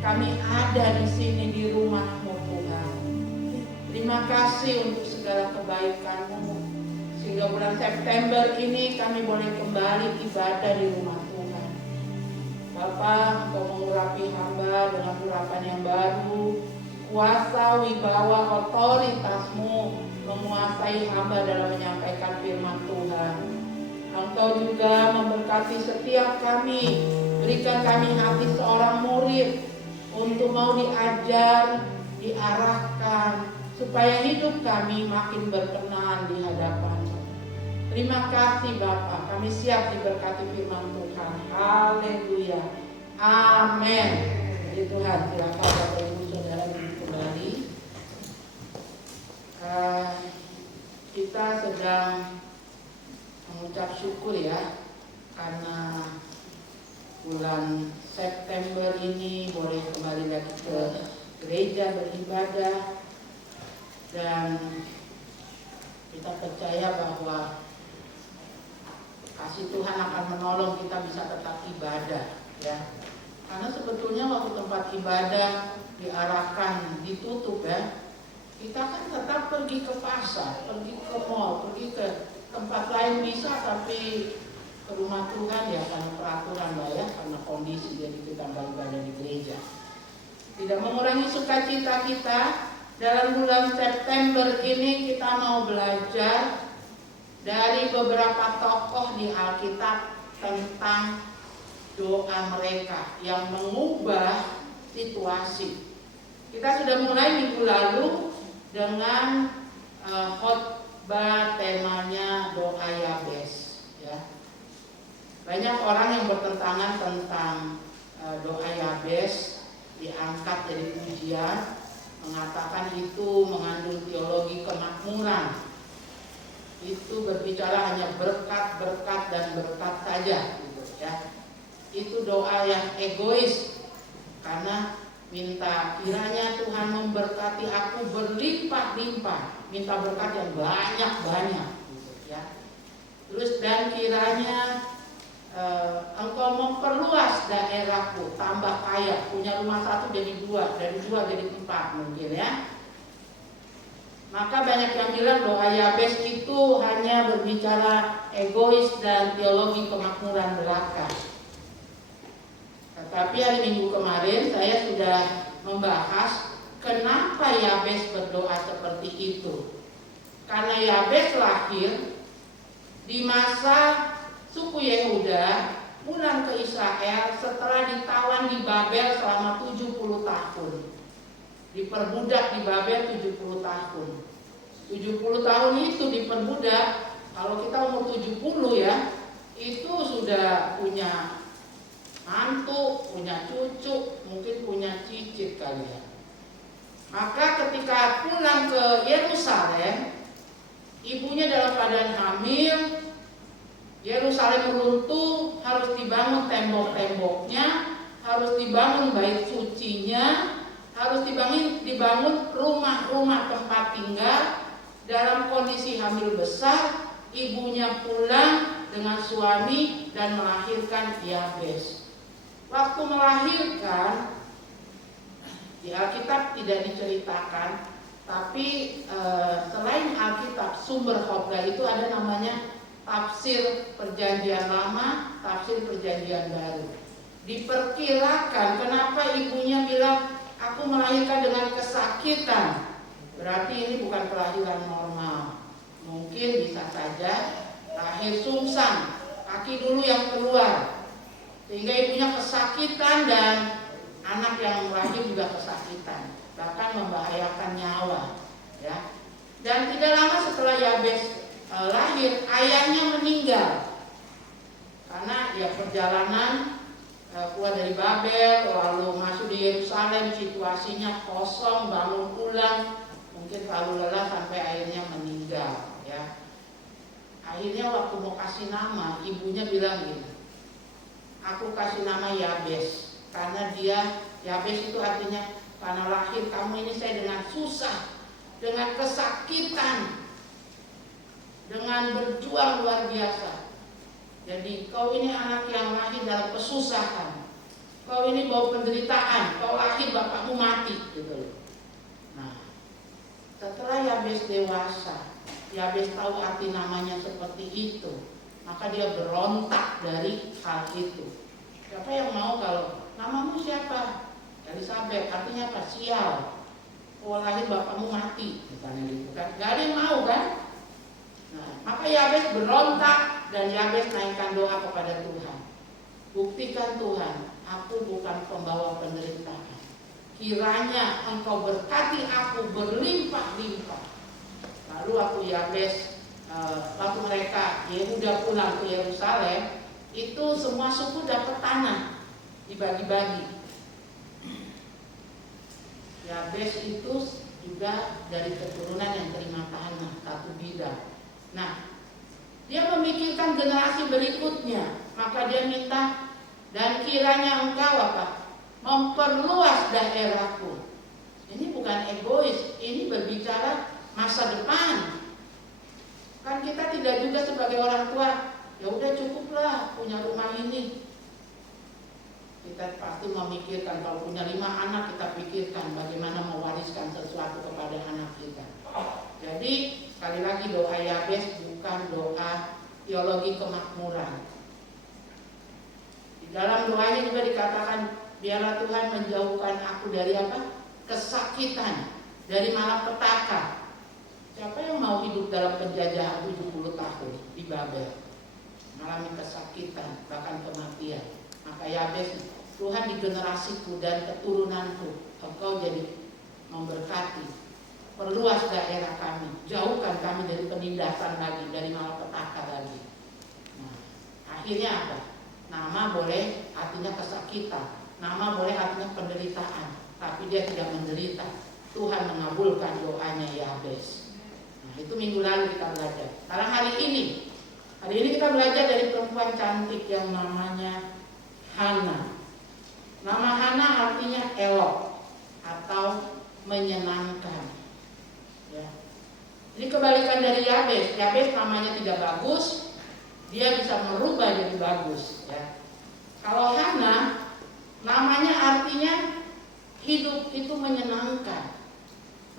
kami ada di sini di rumah-Mu Tuhan. Terima kasih untuk segala kebaikan-Mu, sehingga bulan September ini kami boleh kembali ibadah di rumah Tuhan. Bapa, Engkau mengurapi hamba dengan urapan yang baru. Kuasa, wibawa, otoritas-Mu menguasai hamba dalam menyampaikan firman Tuhan. Engkau juga memberkati setiap kami. Berikan kami hati seorang murid untuk mau diajar, diarahkan, supaya hidup kami makin berkenan di hadapan-Mu. Terima kasih Bapa, kami siap diberkati firman Tuhan. Haleluya. Amin. Jadi Tuhan, silakan Bapak Ibu Saudara duduk kembali. Kita sedang mengucap syukur ya, karena bulan September ini boleh kembali lagi ke gereja beribadah, dan kita percaya bahwa kasih Tuhan akan menolong kita bisa tetap ibadah ya. Karena sebetulnya waktu tempat ibadah diarahkan ditutup ya, kita kan tetap pergi ke pasar, pergi ke mall, pergi ke tempat lain bisa, tapi ke rumah Tuhan ya karena peraturan lah ya, karena kondisi, jadi kita ibadah di gereja. Tidak mengurangi sukacita kita. Dalam bulan September ini kita mau belajar dari beberapa tokoh di Alkitab tentang doa mereka yang mengubah situasi. Kita sudah mulai minggu lalu dengan khotbah temanya doa Yabes ya. Banyak orang yang bertentangan tentang doa Yabes, diangkat jadi pujian, mengatakan itu mengandung teologi kemakmuran. Itu berbicara hanya berkat-berkat dan berkat saja gitu ya. Itu doa yang egois, karena minta kiranya Tuhan memberkati aku berlimpah-limpah, minta berkat yang banyak-banyak gitu ya. Terus dan kiranya engkau memperluas daerahku, tambah kaya, punya rumah satu jadi dua, dari dua jadi 4 mungkin ya. Maka banyak yang bilang doa Yabes itu hanya berbicara egois dan teologi kemakmuran belaka. Tetapi hari Minggu kemarin saya sudah membahas kenapa Yabes berdoa seperti itu. Karena Yabes lahir di masa suku Yehuda pulang ke Israel setelah ditawan di Babel selama 70 tahun. Diperbudak di Babel 70 tahun. 70 tahun itu diperbudak, kalau kita umur 70 ya, itu sudah punya mantu, punya cucu, mungkin punya cicit kali ya. Maka ketika pulang ke Yerusalem, ibunya dalam keadaan hamil, Yerusalem runtuh, harus dibangun tembok-temboknya, harus dibangun bait sucinya, harus dibangun rumah-rumah tempat tinggal. Dalam kondisi hamil besar, ibunya pulang dengan suami dan melahirkan Yabes. Waktu melahirkan, di Alkitab tidak diceritakan, tapi selain Alkitab, sumber khotbah itu ada namanya tafsir perjanjian lama, tafsir perjanjian baru. Diperkirakan kenapa ibunya bilang aku melahirkan dengan kesakitan, berarti ini bukan kelahiran normal. Mungkin bisa saja lahir sungsang, kaki dulu yang keluar, sehingga ibunya kesakitan dan anak yang lahir juga kesakitan, bahkan membahayakan nyawa ya. Dan tidak lama setelah Yabes lahir, ayahnya meninggal karena ya perjalanan keluar dari Babel lalu masuk di Yerusalem, situasinya kosong, bangun pulang, mungkin terlalu lelah sampai akhirnya meninggal ya. Akhirnya waktu mau kasih nama, ibunya bilang gini, aku kasih nama Yabes, karena dia, Yabes itu artinya karena lahir kamu ini saya dengan susah, dengan kesakitan, dengan berjuang luar biasa. Jadi kau ini anak yang lahir dalam kesusahan. kau ini bawa penderitaan, kau lahir bapakmu mati, gitu loh. Nah, setelah Yabes dewasa, Yabes tahu arti namanya seperti itu, maka dia berontak dari hal itu. Siapa yang mau kalau namamu siapa? Elizabeth, artinya apa? Sial. Oh, lahir bapakmu mati, misalnya gitu kan. Gak ada yang mau kan? Nah, maka Yabes berontak dan Yabes naikkan doa kepada Tuhan. Buktikan Tuhan, aku bukan pembawa penderitaan. Kiranya Engkau berkati aku berlimpah-limpah. Lalu waktu Yabes, waktu mereka Yehuda pulang ke Yerusalem, itu semua suku dapat tanah, dibagi-bagi. Yabes itu juga dari keturunan yang terima tanah, satu bidang. Nah, dia memikirkan generasi berikutnya, maka dia minta, dan kiranya Engkau apa? Memperluas daerahku. Ini bukan egois, ini berbicara masa depan. Kan kita tidak juga sebagai orang tua, ya udah cukuplah punya rumah ini. Kita pasti memikirkan, kalau punya 5 anak kita pikirkan bagaimana mewariskan sesuatu kepada anak kita. Jadi sekali lagi doa Yabes bukan doa teologi kemakmuran. Di dalam doanya juga dikatakan, biarlah Tuhan menjauhkan aku dari apa? Kesakitan, dari malapetaka. Siapa yang mau hidup dalam penjajahan 70 tahun di Babel, mengalami kesakitan, bahkan kematian? Maka Yabes, Tuhan di generasiku dan keturunanku, Engkau jadi memberkati, perluas daerah kami, jauhkan kami dari penindasan lagi, dari malapetaka lagi. Nah, akhirnya apa? Nama boleh artinya kesakitan, nama boleh artinya penderitaan, tapi dia tidak menderita. Tuhan mengabulkan doanya Yabes. Nah, itu minggu lalu kita belajar. Sekarang hari ini kita belajar dari perempuan cantik yang namanya Hana. Nama Hana artinya elok atau menyenangkan. Ya. Ini kebalikan dari Yabes. Yabes namanya tidak bagus, dia bisa merubah jadi bagus. Ya. Kalau Hana, namanya artinya hidup itu menyenangkan.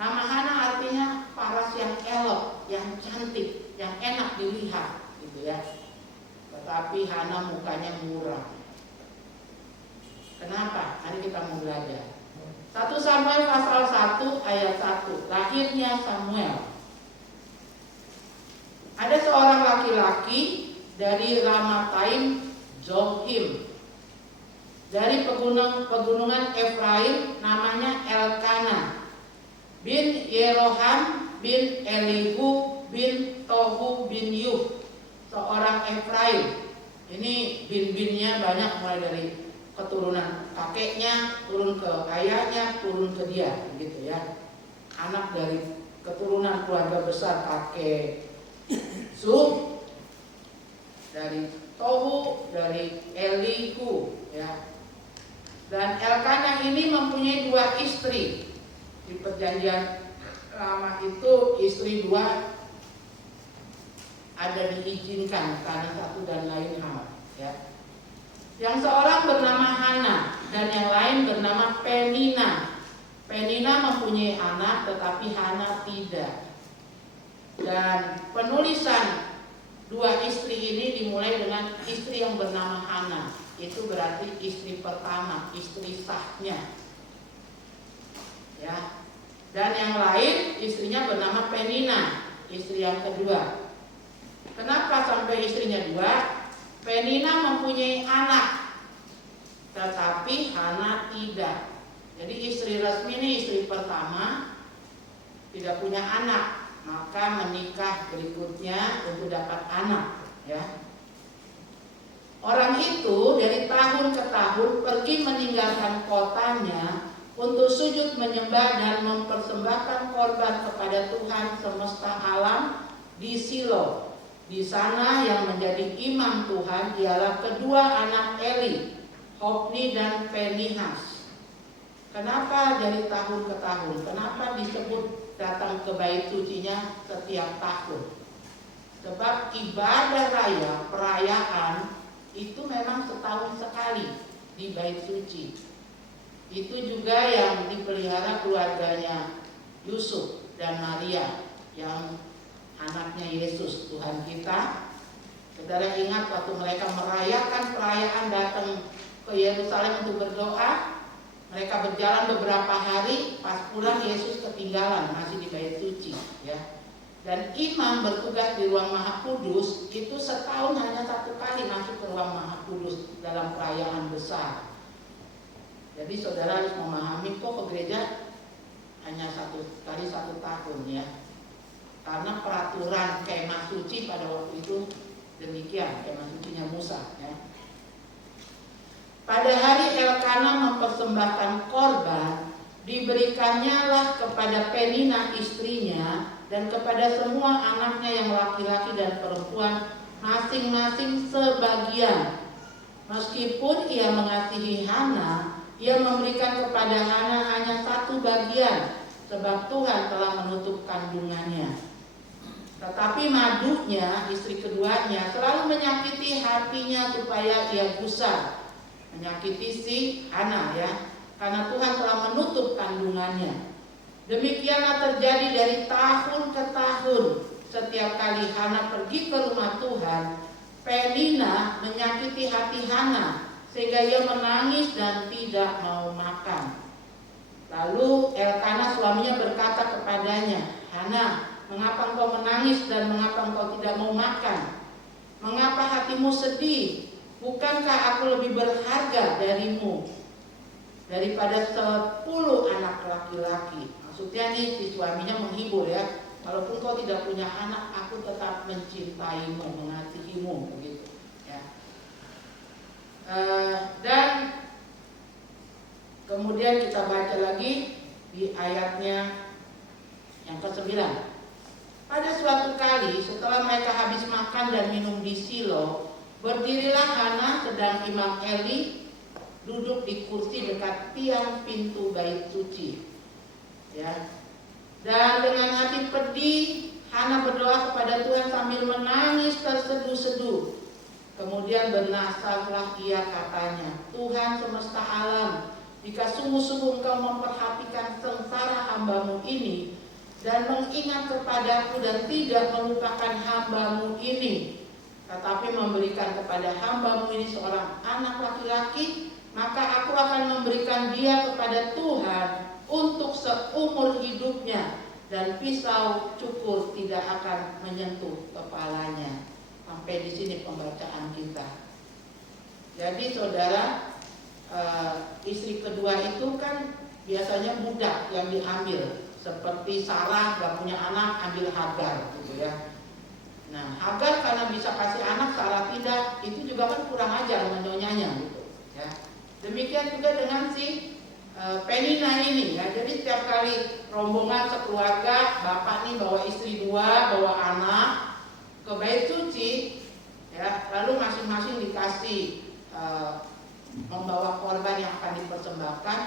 Nama Hana artinya paras yang elok, yang cantik, yang enak dilihat, gitu ya. Tetapi Hana mukanya muram. Kenapa? Hari kita mau belajar. 1 Samuel pasal 1 ayat 1. Lahirnya Samuel. Ada seorang laki-laki dari Ramataim Zohim, dari pegunungan Efraim, namanya Elkana bin Yeroham bin Elihu bin Tohu bin Yuh, seorang Efraim. Ini bin-binnya banyak, mulai dari keturunan kakeknya, turun ke ayahnya, turun ke dia, gitu ya. Anak dari keturunan keluarga besar kakek Zuh, dari Tohu, dari Elihu, ya. Dan Elkanah ini mempunyai 2 istri. Di perjanjian lama itu istri 2 ada diizinkan karena satu dan lain hal, ya. Yang seorang bernama Hana dan yang lain bernama Penina. Penina mempunyai anak tetapi Hana tidak. Dan penulisan 2 istri ini dimulai dengan istri yang bernama Hana. Itu berarti istri pertama, istri sahnya. Ya. Dan yang lain istrinya bernama Penina, istri yang kedua. Kenapa sampai istrinya 2? Penina mempunyai anak, tetapi Hana tidak. Jadi istri resmi ini istri pertama, tidak punya anak, maka menikah berikutnya untuk dapat anak. Ya. Orang itu dari tahun ke tahun pergi meninggalkan kotanya untuk sujud menyembah dan mempersembahkan korban kepada Tuhan semesta alam di Silo. Di sana yang menjadi imam Tuhan ialah kedua anak Eli, Hofni dan Penihas. Kenapa dari tahun ke tahun? Kenapa disebut datang ke bait sucinya setiap tahun? Sebab ibadah raya, perayaan itu memang setahun sekali. di bait suci. Itu juga yang dipelihara keluarganya Yusuf dan Maria yang anaknya Yesus Tuhan kita. Saudara ingat waktu mereka merayakan perayaan datang ke Yerusalem untuk berdoa, mereka berjalan beberapa hari, pas pulang Yesus ketinggalan masih di bait suci, ya. Dan imam bertugas di ruang Maha Kudus itu setahun hanya 1 kali masuk ke ruang Maha Kudus dalam perayaan besar. Jadi saudara harus memahami kok ke gereja hanya 1 kali 1 tahun, ya. Karena peraturan kemah suci pada waktu itu demikian, kemah sucinya Musa, ya. Pada hari Elkana mempersembahkan korban, diberikannya lah kepada Penina istrinya dan kepada semua anaknya yang laki-laki dan perempuan masing-masing sebagian. Meskipun ia mengasihi Hana, ia memberikan kepada Hana hanya 1 bagian, sebab Tuhan telah menutup kandungannya. Tetapi Madunya, istri keduanya, selalu menyakiti hatinya supaya ia gusar. Menyakiti si Hana, ya, karena Tuhan telah menutup kandungannya. Demikianlah terjadi dari tahun ke tahun. Setiap kali Hana pergi ke rumah Tuhan, Penina menyakiti hati Hana sehingga ia menangis dan tidak mau makan. Lalu Elkana suaminya berkata kepadanya, "Hana, mengapa engkau menangis dan mengapa engkau tidak mau makan? Mengapa hatimu sedih? Bukankah aku lebih berharga darimu daripada 10 anak laki-laki?" Maksudnya nih si suaminya menghibur, ya. Walaupun kau tidak punya anak, aku tetap mencintaimu, mengasihimu, begitu, ya. Dan kemudian kita baca lagi di ayatnya yang ke-9. Pada suatu kali setelah mereka habis makan dan minum di Silo, berdirilah Hana sedang Imam Eli duduk di kursi dekat tiang pintu bait suci, ya. Dan dengan hati pedih Hana berdoa kepada Tuhan sambil menangis terseduh-seduh. Kemudian bernasablah ia katanya, "Tuhan semesta alam, jika sungguh-sungguh Engkau memperhatikan sengsara hamba-Mu ini dan mengingat kepadaku dan tidak melupakan hamba-Mu ini, tetapi memberikan kepada hamba-Mu ini seorang anak laki-laki, maka aku akan memberikan dia kepada Tuhan untuk seumur hidupnya, dan pisau cukur tidak akan menyentuh kepalanya." Sampai di sini pembacaan kita. Jadi saudara, istri kedua itu kan biasanya budak yang diambil, seperti Sarah gak punya anak, ambil Hagar, gitu, ya. Nah, Hagar karena bisa kasih anak, Sarah tidak, itu juga kan kurang ajar menyonyanya, gitu, ya. Demikian juga dengan si Penina ini, ya. Jadi setiap kali rombongan sekeluarga, bapak nih bawa istri 2, bawa anak ke bait suci, ya, lalu masing-masing dikasih membawa korban yang akan dipersembahkan.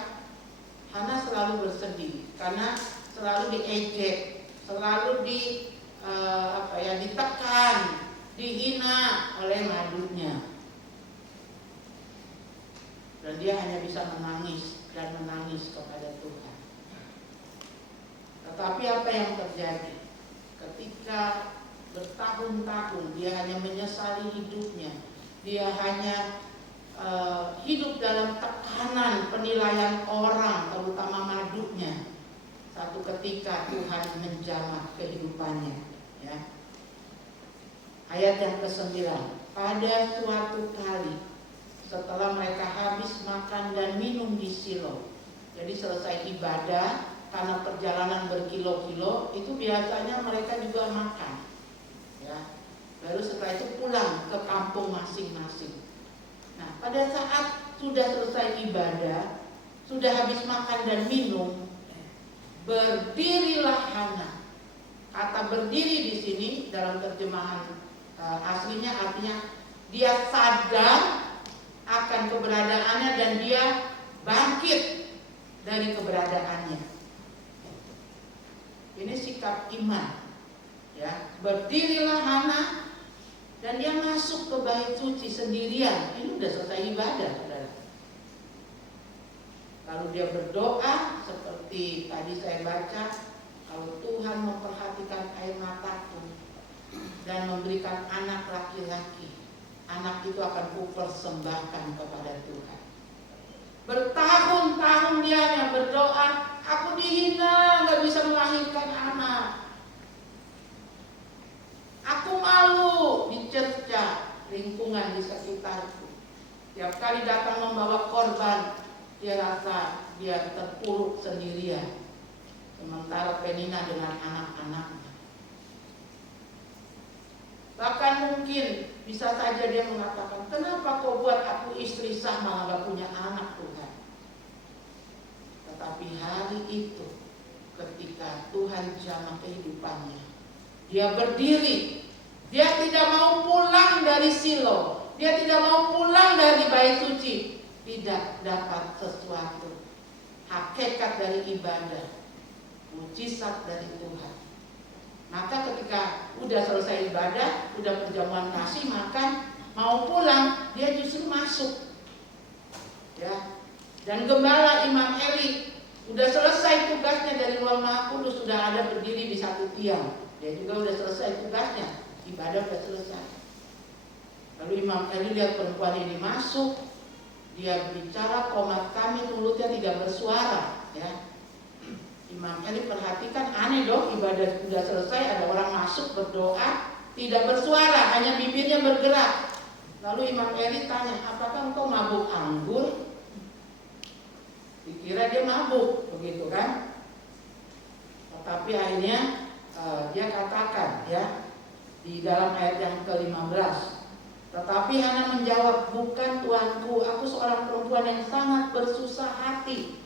Hana selalu bersedih karena selalu diejek, selalu ditekan, dihina oleh Madunya. Dan dia hanya bisa menangis dan menangis kepada Tuhan. Tetapi apa yang terjadi? Ketika bertahun-tahun dia hanya menyesali hidupnya, dia hanya hidup dalam tekanan penilaian orang, terutama Madunya. Satu ketika Tuhan menjamah kehidupannya, ya. Ayat yang ke-9. Pada suatu kali setelah mereka habis makan dan minum di Silo, jadi selesai ibadah, karena perjalanan berkilo-kilo, itu biasanya mereka juga makan, ya. Baru setelah itu pulang ke kampung masing-masing. Nah, pada saat sudah selesai ibadah, sudah habis makan dan minum, berdirilah Hana. Kata berdiri di sini dalam terjemahan aslinya artinya dia sadar akan keberadaannya dan dia bangkit dari keberadaannya. Ini sikap iman, ya. Berdirilah Hana dan dia masuk ke bait suci sendirian. Ini udah selesai ibadah, saudara. Lalu dia berdoa seperti tadi saya baca, kalau Tuhan memperhatikan air mataku dan memberikan anak laki-laki, anak itu akan kupersembahkan kepada Tuhan. Bertahun-tahun dia hanya berdoa, aku dihina, gak bisa melahirkan anak. Aku malu dicerca lingkungan di sekitarku. Tiap kali datang membawa korban, dia rasa dia terpuruk sendirian. Sementara Penina dengan anak-anaknya. Bahkan mungkin bisa saja dia mengatakan, kenapa kau buat aku istri sah malah gak punya anak Tuhan. Tetapi hari itu ketika Tuhan jamah kehidupannya, dia berdiri. Dia tidak mau pulang dari Silo. Dia tidak mau pulang dari Bait Suci. Tidak dapat sesuatu. Hakikat dari ibadah, mujizat dari Tuhan. Maka ketika udah selesai ibadah, udah perjamuan kasih, makan, mau pulang, dia justru masuk. Ya. Dan gembala Imam Eli udah selesai tugasnya dari ruang Maha Kudus, sudah ada berdiri di satu tiang. Dia juga udah selesai tugasnya, ibadah udah selesai. Lalu Imam Eli lihat perempuan ini masuk, dia bicara, komat kami mulutnya tidak bersuara. Ya. Imam Eli perhatikan, aneh dong, ibadah sudah selesai, ada orang masuk berdoa, tidak bersuara, hanya bibirnya bergerak. Lalu Imam Eli tanya, apakah engkau mabuk anggur? Dikira dia mabuk, begitu kan? Tetapi akhirnya dia katakan, ya, di dalam ayat yang ke-15, tetapi Hana menjawab, bukan tuanku, aku seorang perempuan yang sangat bersusah hati.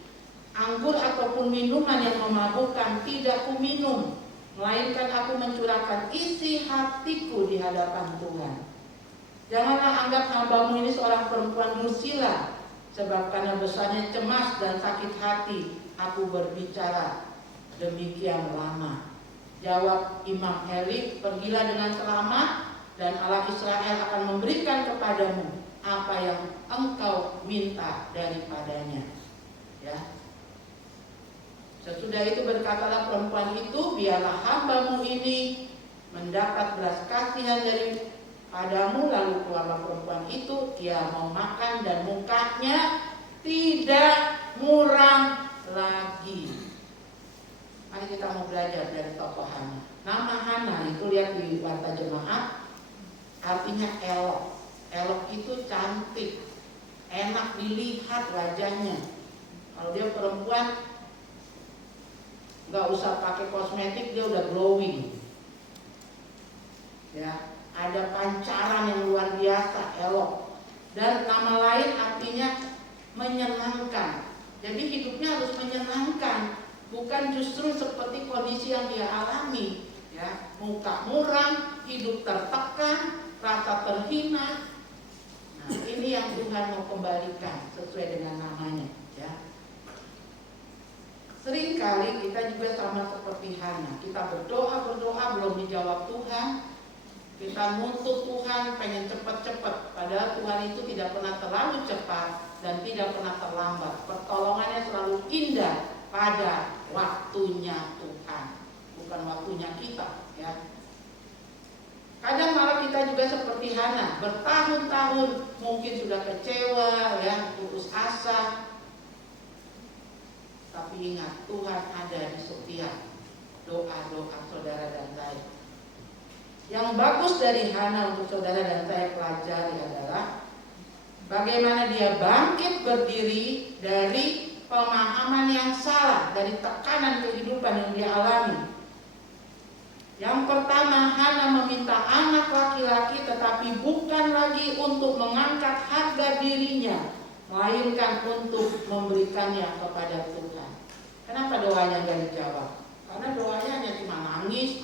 Anggur ataupun minuman yang memabukkan tidak ku minum, melainkan aku mencurahkan isi hatiku di hadapan Tuhan. Janganlah anggap hambamu ini seorang perempuan dursila, sebab karena besarnya cemas dan sakit hati aku berbicara demikian lama. Jawab Imam Eli, pergilah dengan selamat, dan Allah Israel akan memberikan kepadamu apa yang engkau minta daripadanya. Ya. Sesudah itu berkatalah perempuan itu, biarlah hambamu ini mendapat belas kasihan daripadamu. Lalu keluarlah perempuan itu, dia mau makan dan mukanya tidak muram lagi. Mari kita mau belajar dari tokoh Hana. Nama Hana itu lihat di warta jemaat, artinya elok. Elok itu cantik, enak dilihat wajahnya. Kalau dia perempuan, nggak usah pakai kosmetik, dia udah glowing. Ya, ada pancaran yang luar biasa, elok. Dan nama lain artinya menyenangkan. Jadi hidupnya harus menyenangkan, bukan justru seperti kondisi yang dia alami. Ya, muka muram, hidup tertekan, rasa terhina. Nah, ini yang Tuhan mau kembalikan sesuai dengan namanya. Ya. Seringkali kita juga sama seperti Hana. Kita berdoa belum dijawab Tuhan. Kita nuntut Tuhan pengen cepat-cepat. Padahal Tuhan itu tidak pernah terlalu cepat dan tidak pernah terlambat. Pertolongannya selalu indah pada waktunya Tuhan, bukan waktunya kita. Ya. Kadang malah kita juga seperti Hana, bertahun-tahun mungkin sudah kecewa, ya, putus asa. Tapi ingat, Tuhan ada di setiap doa-doa saudara dan saya. Yang bagus dari Hana untuk saudara dan saya pelajari adalah bagaimana dia bangkit berdiri dari pemahaman yang salah, dari tekanan kehidupan yang dia alami. Yang pertama, Hana meminta anak laki-laki, tetapi bukan lagi untuk mengangkat harga dirinya, melainkan untuk memberikannya kepada Tuhan. Kenapa doanya gak dijawab? Karena doanya hanya cuma nangis.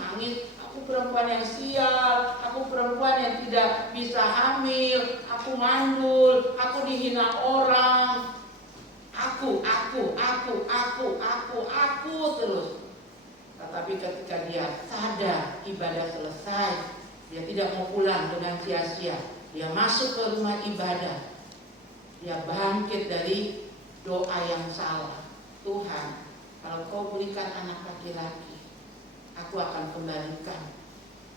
Aku perempuan yang sial, aku perempuan yang tidak bisa hamil, aku mandul, aku dihina orang. Aku terus. Tetapi ketika dia sadar ibadah selesai, dia tidak mau pulang dengan sia-sia. Dia masuk ke rumah ibadah. Dia bangkit dari doa yang salah. Tuhan, kalau kau berikan anak laki-laki, aku akan kembalikan.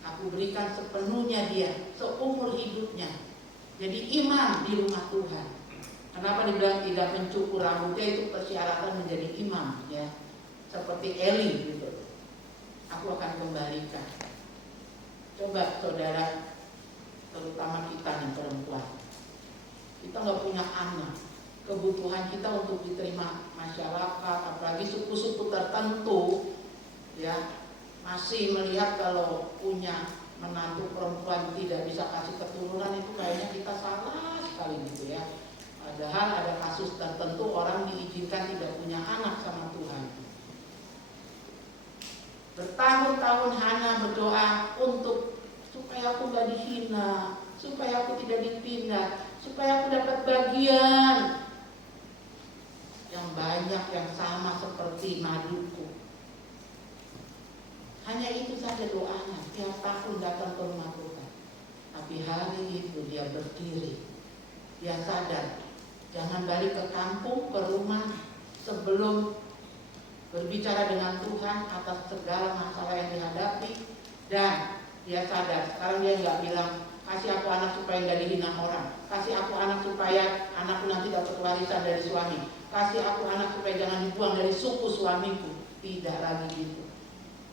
Aku berikan sepenuhnya dia, seumur hidupnya. Jadi imam di rumah Tuhan. Kenapa dibilang tidak mencukur rambutnya? Itu persyaratan menjadi imam, ya. Seperti Eli gitu. Aku akan kembalikan. Coba saudara, terutama kita nih perempuan, kita nggak punya anak. Kebutuhan kita untuk diterima masyarakat, apalagi suku-suku tertentu, ya, masih melihat kalau punya menantu perempuan tidak bisa kasih keturunan, itu kayaknya kita salah sekali gitu ya. Padahal ada kasus tertentu orang diizinkan tidak punya anak sama Tuhan. Bertahun-tahun Hana berdoa untuk supaya aku gak dihina, supaya aku tidak ditindas, supaya aku dapat bagian yang banyak yang sama seperti maduku. Hanya itu saja doanya, tiap tahun datang ke rumah Tuhan. Tapi hari itu dia berdiri, dia sadar, jangan balik ke kampung, ke rumah sebelum berbicara dengan Tuhan atas segala masalah yang dihadapi. Dan dia sadar, sekarang dia nggak bilang, kasih aku anak supaya nggak dihina orang, kasih aku anak supaya anakku nanti dapat warisan dari suami, kasih aku anak supaya jangan dibuang dari suku suamiku. Tidak lagi gitu,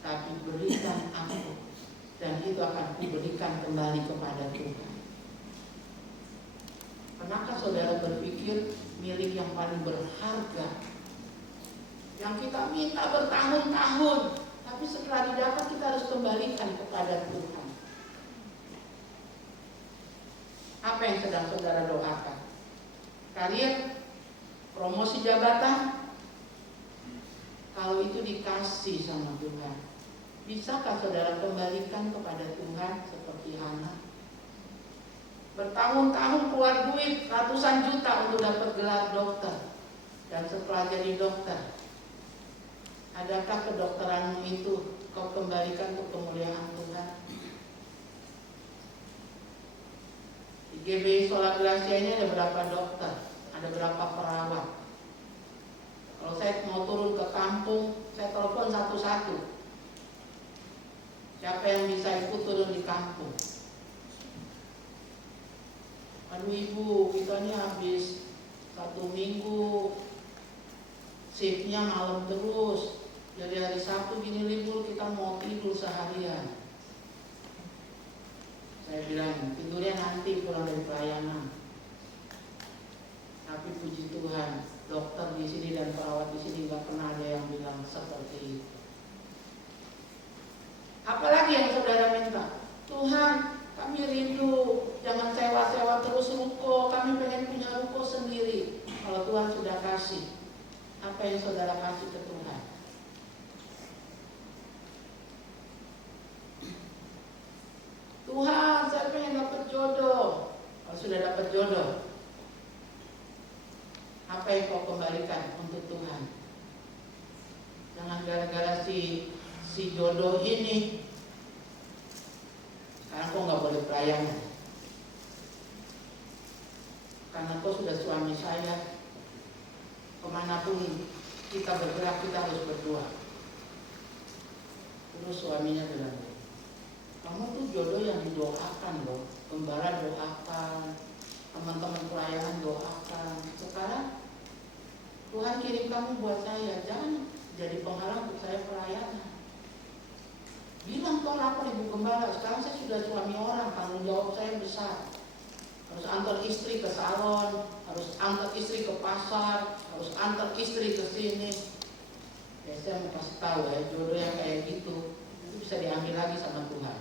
tapi berikan aku, dan itu akan diberikan kembali kepada Tuhan. Pernahkah saudara berpikir milik yang paling berharga, yang kita minta bertahun-tahun, tapi setelah didapat kita harus kembalikan kepada Tuhan? Apa yang sedang saudara doakan? Karir, promosi jabatan? Kalau itu dikasih sama Tuhan, bisakah saudara kembalikan kepada Tuhan seperti Hana? Bertahun-tahun keluar duit ratusan juta untuk dapat gelar dokter, dan setelah jadi dokter, adakah kedokteranmu itu kau kembalikan untuk kemuliaan Tuhan? Di GBI Sola Gracia ini ada berapa dokter, ada berapa perawat? Kalau saya mau turun ke kampung, saya telepon satu-satu. Siapa yang bisa ikut turun di kampung? Aduh ibu, kita ini habis 1 minggu, shiftnya malam terus. Jadi hari Sabtu gini libur, kita mau tidur seharian. Saya bilang, tidurnya nanti pulang dari pelayanan. Tapi puji Tuhan, dokter di sini dan perawat di sini nggak pernah ada yang bilang seperti itu. Apalagi yang saudara minta? Tuhan, kami rindu, jangan sewa-sewa terus ruko, kami pengen punya ruko sendiri. Kalau Tuhan sudah kasih, apa yang saudara kasih ke Tuhan? Tuhan, saya pengen dapat jodoh. Kalau sudah dapat jodoh, apa yang kau kembalikan untuk Tuhan? Jangan gara-gara si jodoh ini sekarang kau nggak boleh pelayanan, karena kau sudah suami saya. Kemanapun kita bergerak kita harus berdoa. Terus suaminya bilang, kamu tuh jodoh yang didoakan loh, gembala doakan, teman-teman pelayanan doakan. Sekarang Tuhan kirim kamu buat saya, jangan jadi penghalang untuk saya pelayanan. Bilang kau lapor ibu gembala, sekarang saya sudah suami orang, tanggung jawab saya besar. Harus antar istri ke salon, harus antar istri ke pasar, harus antar istri ke sini. Ya saya mau kasih tahu ya, jodoh yang kayak gitu itu bisa diambil lagi sama Tuhan.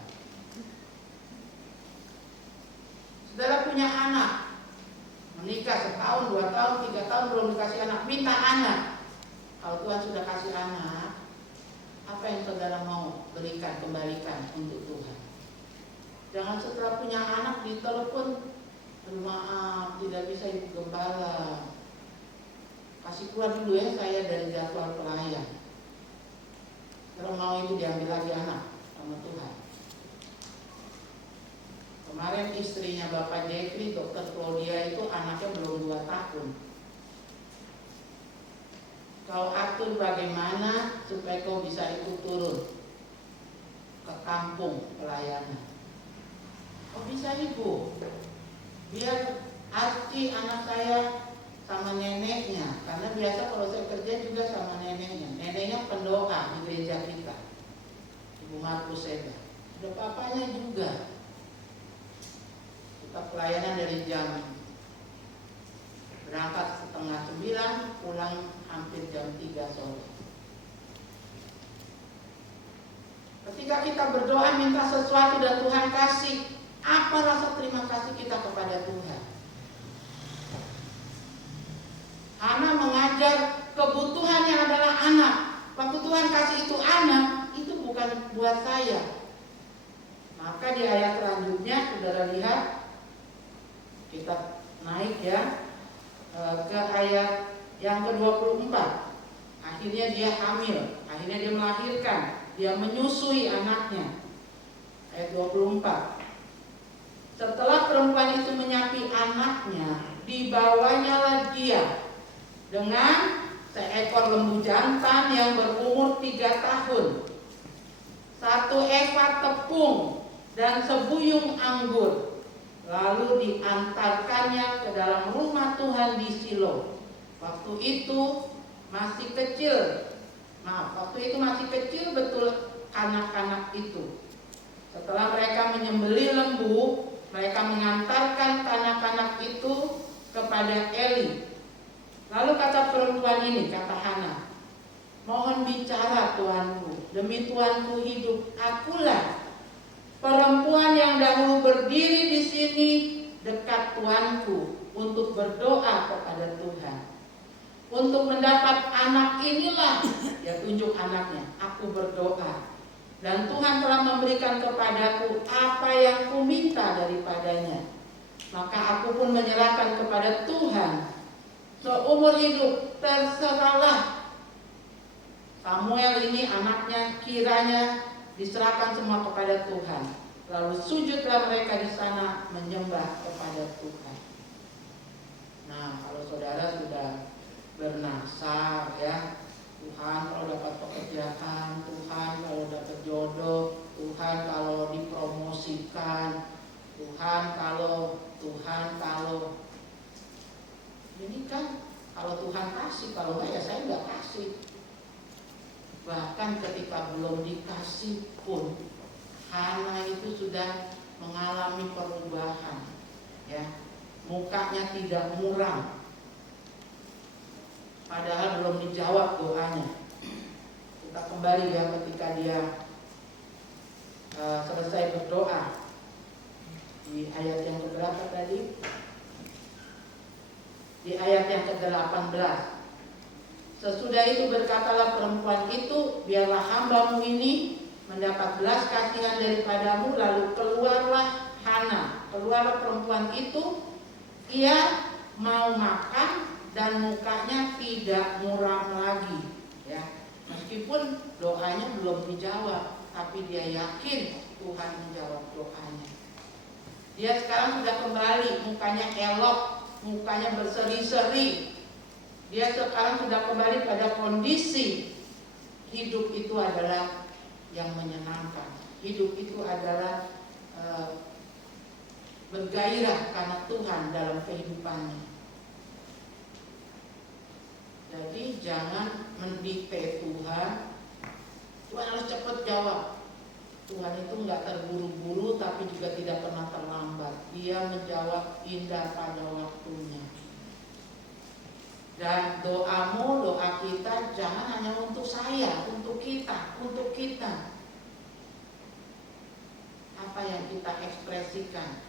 Saudara punya anak, menikah 1 tahun, 2 tahun, 3 tahun belum dikasih anak, minta anak. Kalau Tuhan sudah kasih anak, apa yang saudara mau berikan, kembalikan untuk Tuhan? Jangan setelah punya anak ditelepon, maaf tidak bisa ibu gembala, kasih keluar dulu ya saya dari jadwal pelayan. Kalau mau itu diambil lagi anak sama Tuhan. Kemarin istrinya Bapak Jeffrey, Dokter Claudia itu anaknya belum 2 tahun. kau atur bagaimana supaya kau bisa ikut turun ke kampung pelayanan. Kau bisa ibu, biar Arti anak saya sama neneknya, karena biasa kalau saya kerja juga sama neneknya. Neneknya pendoa di gereja kita, Ibu Markus Seda. Ada papanya juga. Kita pelayanan dari jam berangkat setengah 9, pulang hampir jam 3 sore. Ketika kita berdoa minta sesuatu dan Tuhan kasih, apa rasa terima kasih kita kepada Tuhan? Hana mengajar kebutuhannya adalah anak. Waktu Tuhan kasih itu anak, itu bukan buat saya. Maka di ayat selanjutnya, saudara lihat, kita naik ya ke ayat yang ke-24. Akhirnya dia hamil, akhirnya dia melahirkan, dia menyusui anaknya. Ayat 24. Setelah perempuan itu menyapi anaknya, dibawanyalah dia dengan seekor lembu jantan yang berumur 3 tahun, 1 eva tepung dan sebuyung anggur, lalu diantarkannya ke dalam rumah Tuhan di Silo. Waktu itu masih kecil betul anak-anak itu. Setelah mereka menyembelih lembu, mereka mengantarkan anak-anak itu kepada Eli. Lalu kata perempuan ini, kata Hana, mohon bicara Tuanku, demi Tuanku hidup, akulah perempuan yang dahulu berdiri di sini dekat Tuanku untuk berdoa kepada Tuhan. Untuk mendapat anak inilah, ya tunjuk anaknya, aku berdoa. Dan Tuhan telah memberikan kepadaku apa yang kuminta daripadanya. Maka aku pun menyerahkan kepada Tuhan. Seumur hidup terserahlah. Samuel ini anaknya kiranya diserahkan semua kepada Tuhan. Lalu sujudlah mereka di sana menyembah kepada Tuhan. Nah, kalau saudara sudah bernasar ya, Tuhan kalau dapat pekerjaan, Tuhan kalau dapat jodoh, Tuhan kalau dipromosikan, Tuhan kalau ini kan kalau Tuhan kasih, kalau enggak ya saya enggak kasih. Bahkan ketika belum dikasih pun Hana itu sudah mengalami perubahan ya. Mukanya tidak muram. Padahal belum dijawab doanya. Kita kembali ya ketika dia selesai berdoa di ayat yang keberapa tadi? Di ayat yang ke-18. Sesudah itu berkatalah perempuan itu, biarlah hambamu ini mendapat belas kasihan daripadamu. Lalu keluarlah Hana, keluarlah perempuan itu, ia mau makan dan mukanya tidak muram lagi ya. Meskipun doanya belum dijawab, tapi dia yakin Tuhan menjawab doanya. Dia sekarang sudah kembali, mukanya elok, mukanya berseri-seri. Dia sekarang sudah kembali pada kondisi hidup itu adalah yang menyenangkan. Hidup itu adalah bergairah karena Tuhan dalam kehidupannya. Jadi jangan mendikte Tuhan. Tuhan harus cepat jawab. Tuhan itu nggak terburu-buru, tapi juga tidak pernah terlambat. Dia menjawab indah pada waktunya. Dan doamu, doa kita jangan hanya untuk saya, untuk kita, untuk kita. Apa yang kita ekspresikan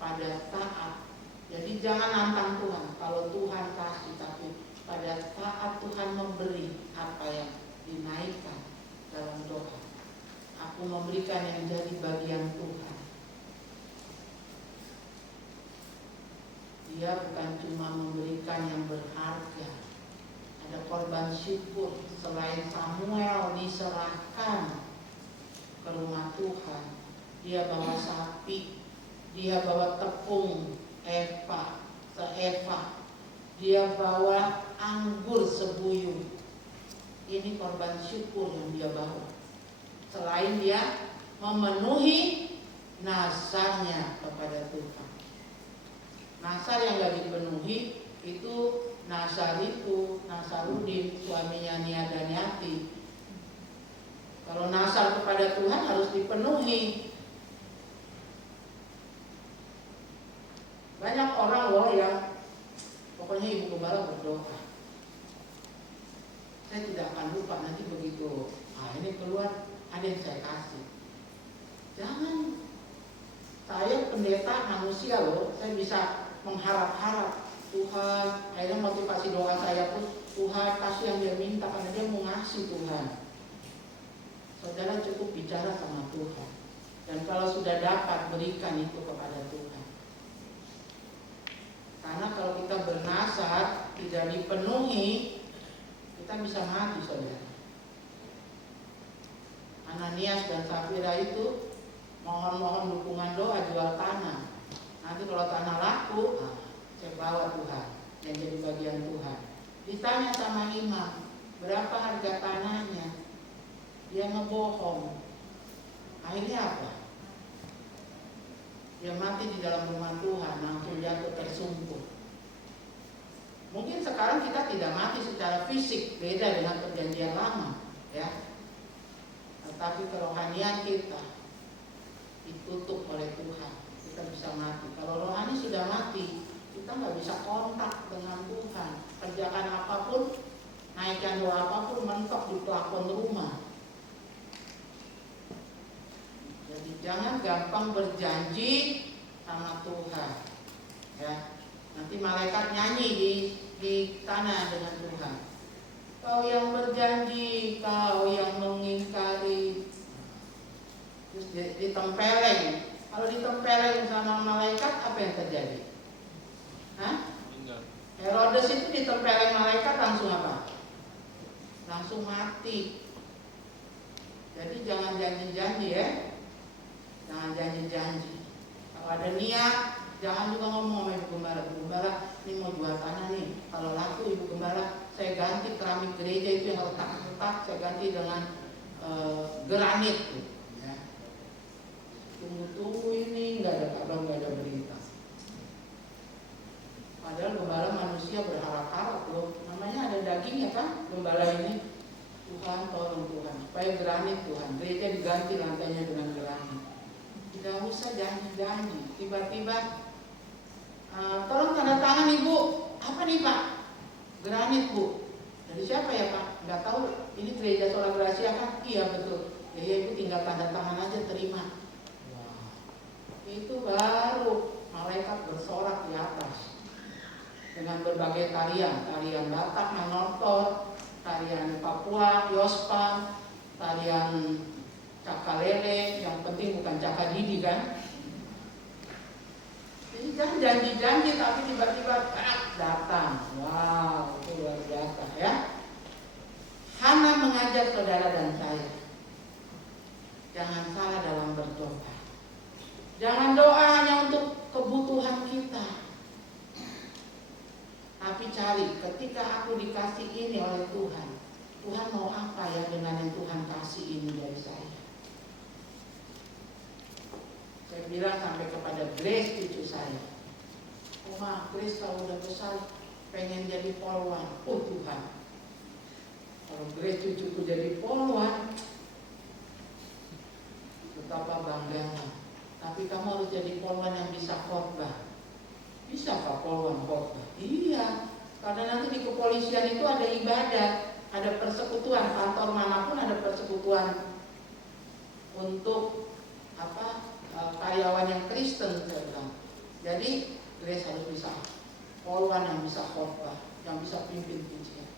pada saat. Jadi jangan nantang Tuhan. Kalau Tuhan kasih, tapi pada saat Tuhan memberi apa yang dinaikkan dalam doa. Aku memberikan yang jadi bagian Tuhan. Dia bukan cuma memberikan yang berharga. Ada korban syukur. Selain Samuel diserahkan ke rumah Tuhan, dia bawa sapi, dia bawa tepung seeva, dia bawa anggur sebuyung. Ini korban syukur yang dia bawa. Selain dia memenuhi nazarnya kepada Tuhan. Nazar yang gak dipenuhi itu Nasariku, Nasarudin, suaminya Nia dan Yati. Kalau nazar kepada Tuhan harus dipenuhi. Banyak orang loh yang pokoknya Ibu Gembala berdoa. Saya tidak akan lupa nanti begitu. Ini keluar ada yang saya kasih. Jangan. Saya pendeta manusia loh. Saya bisa mengharap-harap Tuhan. Akhirnya motivasi doa saya pun Tuhan kasih yang dia minta karena dia mau ngasih Tuhan. Saudara cukup bicara sama Tuhan. Dan kalau sudah dapat berikan itu kepada Tuhan. Karena kalau kita bernazar tidak dipenuhi, kita bisa mati, saudara. Ananias dan Safira itu mohon-mohon dukungan doa jual tanah. Nanti kalau tanah laku, saya bawa Tuhan yang jadi bagian Tuhan. Ditanya sama imam, berapa harga tanahnya? Dia ngebohong. Akhirnya apa? Dia mati di dalam rumah Tuhan, langsung jatuh tersungkur. Mungkin sekarang kita tidak mati secara fisik, beda dengan perjanjian lama, ya. Tetapi kerohanian kita ditutup oleh Tuhan, kita bisa mati. Kalau rohani sudah mati, kita nggak bisa kontak dengan Tuhan. Kerjakan apapun, naikkan doa apapun, mentok di plafon rumah. Jadi jangan gampang berjanji sama Tuhan, ya. Nanti malaikat nyanyi di tanah dengan Tuhan. Kau yang berjanji, kau yang mengingkari. Terus ditempeleng. Kalau ditempeleng sama malaikat, apa yang terjadi? Herodes itu ditempeleng malaikat langsung apa? Langsung mati. Jadi jangan janji-janji, ya. Jangan janji-janji. Kalau ada niat, jangan juga ngomong sama Ibu Gembala. Ibu Gembala, ini mau jual tanah nih. Kalau laku Ibu Gembala, saya ganti keramik gereja itu yang retak-retak, saya ganti dengan granit. Ya. Tunggu-tunggu ini nggak ada kabar, nggak ada berita. Padahal gembala manusia berharap-harap loh. Namanya ada dagingnya kan, gembala ini. Tuhan tolong Tuhan, supaya granit Tuhan. Gereja diganti lantainya dengan granit. Tidak usah janji-janji. Tiba-tiba, tolong tanda tangan Ibu. Apa nih Pak? Granit Bu. Dari siapa ya Pak? Nggak tahu. Ini gereja Sola Gracia kan? Iya betul. Ya Ibu tinggal tanda tangan aja, terima. Wah, itu baru malaikat bersorak di atas dengan berbagai tarian Batak, Manortor, tarian Papua, Yospan, tarian Cakalele, yang penting bukan Cakadidi kan. Jadi jangan janji-janji tapi tiba-tiba datang. Wow, itu luar biasa ya. Hana mengajak saudara dan saya, jangan salah dalam berdoa. Jangan doa hanya untuk kebutuhan kita, tapi cari ketika aku dikasih ini oleh Tuhan, Tuhan mau apa ya dengan yang Tuhan kasih ini dari saya. Saya bilang sampai kepada Grace cucu saya, Oma, Grace kalau udah besar pengen jadi polwan. Oh Tuhan, kalau Grace cucuku jadi polwan, betapa bangganya. Tapi kamu harus jadi polwan yang bisa khotbah. Bisa Pak polwan khotbah? Iya, karena nanti di kepolisian itu ada ibadah, ada persekutuan, kantor manapun ada persekutuan untuk karyawan yang Kristen, saya bilang. Jadi Grace harus bisa polwan yang bisa khotbah, yang bisa pimpin pujian.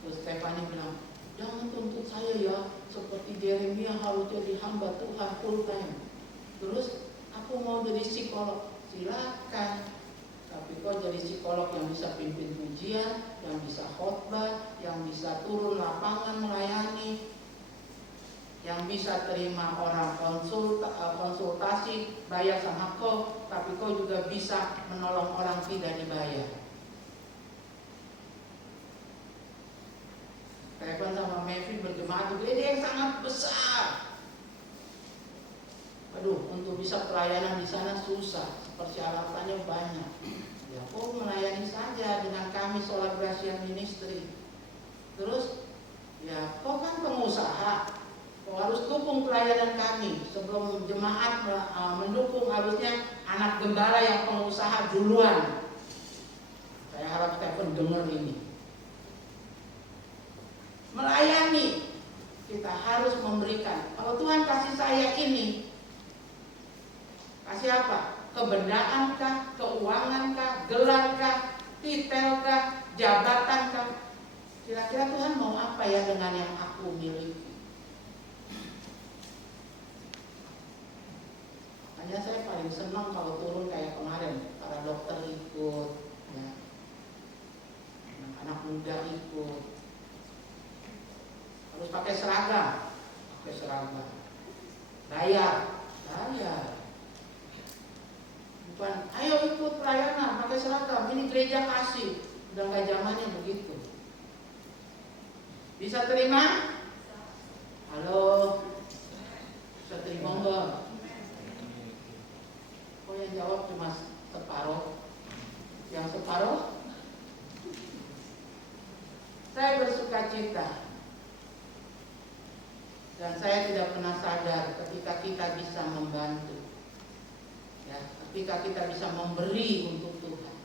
Terus Stephanie bilang, jangan tuntut saya ya seperti Jeremia harus jadi hamba Tuhan full time. Terus aku mau jadi psikolog, silakan. Tapi kau jadi psikolog yang bisa pimpin pujian, yang bisa khotbah, yang bisa turun lapangan melayani, yang bisa terima orang konsultasi, bayar sama kau, tapi kau juga bisa menolong orang tidak dibayar. Stefan sama Mevin berjemaat di gereja yang sangat besar. Aduh, untuk bisa pelayanan di sana susah, persyaratannya banyak. Ya, kok melayani saja dengan kami Sola Gracia Ministry. Terus, ya, kok kan pengusaha, kok harus dukung pelayanan kami. Sebelum jemaat mendukung, harusnya anak gembala yang pengusaha duluan. Saya harap Stephen dengar ini. Melayani, kita harus memberikan. Kalau Tuhan kasih saya ini, kasih apa? Kebendaankah, keuangankah, gelarkah, titelkah, jabatankah? Kira-kira Tuhan mau apa ya dengan yang aku miliki? Makanya saya paling senang kalau turun kayak kemarin, para dokter ikut, ya. Anak muda ikut. Harus pakai seragam, bayar. Bukan, ayo ikut pelayanan pakai seragam, ini gereja kasih. Udah nggak zamannya begitu. Bisa terima? Halo, bisa terima enggak? Oh, yang jawab cuma separuh. Yang separuh? Saya bersuka cita. Dan saya tidak pernah sadar ketika kita bisa membantu, ya, ketika kita bisa memberi untuk Tuhan.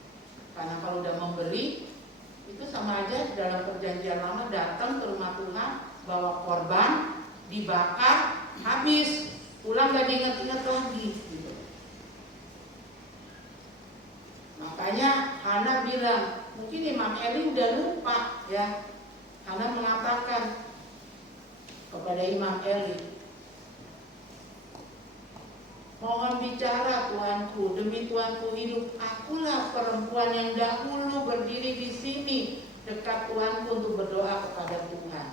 Karena kalau udah memberi, itu sama aja dalam perjanjian lama datang ke rumah Tuhan, bawa korban, dibakar, habis, pulang gak diingat-ingat lagi. Gitu. Makanya Hana bilang, mungkin Imam Eli udah lupa, ya. Hana mengatakan kepada Imam Eli, mohon bicara Tuanku, demi Tuanku hidup, akulah perempuan yang dahulu berdiri di sini dekat Tuanku untuk berdoa kepada Tuhan.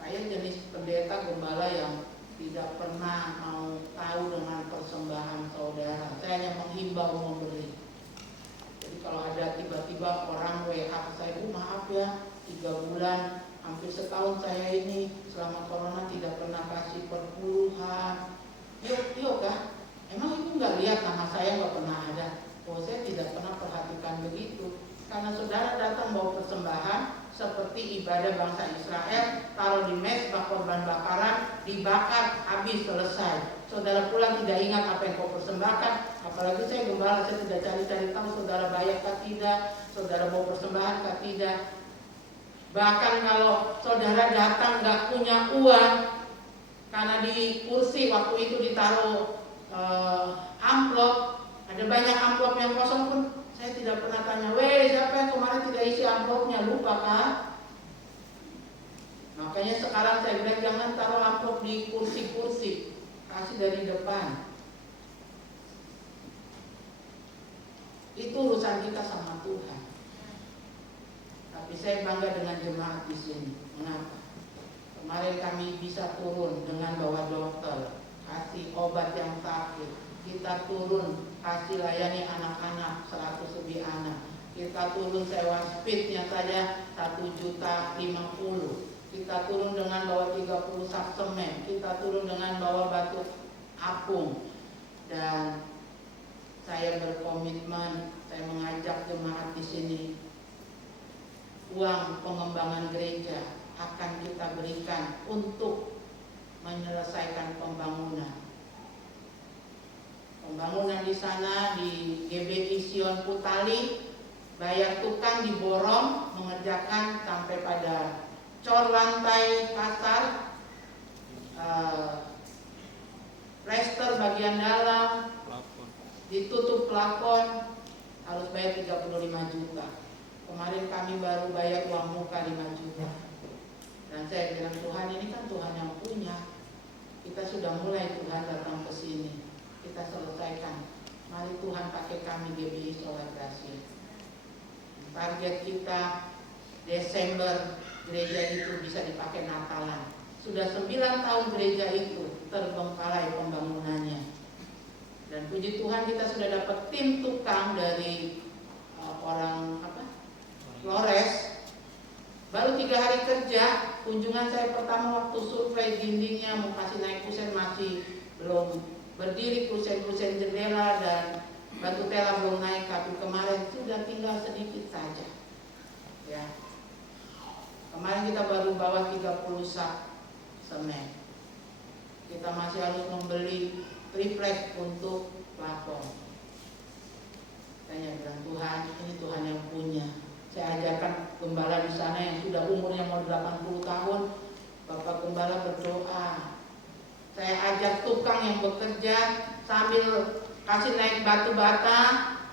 Saya jenis pendeta gembala yang tidak pernah mau tahu dengan persembahan saudara. Saya hanya menghimbau memberi. Jadi kalau ada tiba-tiba orang WA saya, maaf ya, 3 bulan, hampir setahun saya ini selama corona tidak pernah kasih perpuluhan. Yuk kah? Emang ibu nggak lihat nama saya nggak pernah ada? Oh, saya tidak pernah perhatikan begitu. Karena saudara datang bawa persembahan seperti ibadah bangsa Israel, taruh di mezbah korban bakaran, dibakar, habis, selesai. Saudara pulang tidak ingat apa yang kau persembahkan. Apalagi saya gembala, saya tidak cari-cari tahu saudara bayar kah tidak, saudara bawa persembahan kah tidak. Bahkan kalau saudara datang nggak punya uang, karena di kursi waktu itu ditaruh amplop, ada banyak amplop yang kosong pun, saya tidak pernah tanya, siapa yang kemarin tidak isi amplopnya, lupa kah? Makanya sekarang saya bilang jangan taruh amplop di kursi-kursi, kasih dari depan. Itu urusan kita sama Tuhan. Tapi saya bangga dengan jemaat di sini. Mengapa? Kemarin kami bisa turun dengan bawa dokter, kasih obat yang sakit. Kita turun kasih layani anak-anak 100 lebih anak. Kita turun sewa speednya saja 1.050.000. Kita turun dengan bawa 30 sak semen. Kita turun dengan bawa batu apung. Dan saya berkomitmen, saya mengajak jemaat di sini, uang pengembangan gereja akan kita berikan untuk menyelesaikan pembangunan. Pembangunan di sana di GBI Sion Putali, bayar tukang diborong, mengerjakan sampai pada cor lantai kasar, plester bagian dalam, ditutup plafon, harus bayar 35 juta. Kemarin kami baru bayar uang muka 5 juta. Dan saya bilang, Tuhan ini kan Tuhan yang punya. Kita sudah mulai Tuhan datang ke sini. Kita selesaikan. Mari Tuhan pakai kami GBI Sola Gracia. Target kita Desember gereja itu bisa dipakai Natalan. Sudah 9 tahun gereja itu terbengkalai pembangunannya. Dan puji Tuhan kita sudah dapat tim tukang dari orang Flores pertama waktu survei dindingnya mau kasih naik kusen masih belum berdiri, kusen-kusen jendela dan batu tela belum naik, tapi kemarin sudah tinggal sedikit saja. Ya. Kemarin kita baru bawa 30 sak semen. Kita masih harus membeli triplex untuk plafon. Saya bilang, Tuhan, ini Tuhan yang punya. Saya ajarkan gembala di sana yang sudah umurnya mau 80 tahun, Bapak Gembala berdoa. Saya ajak tukang yang bekerja sambil kasih naik batu bata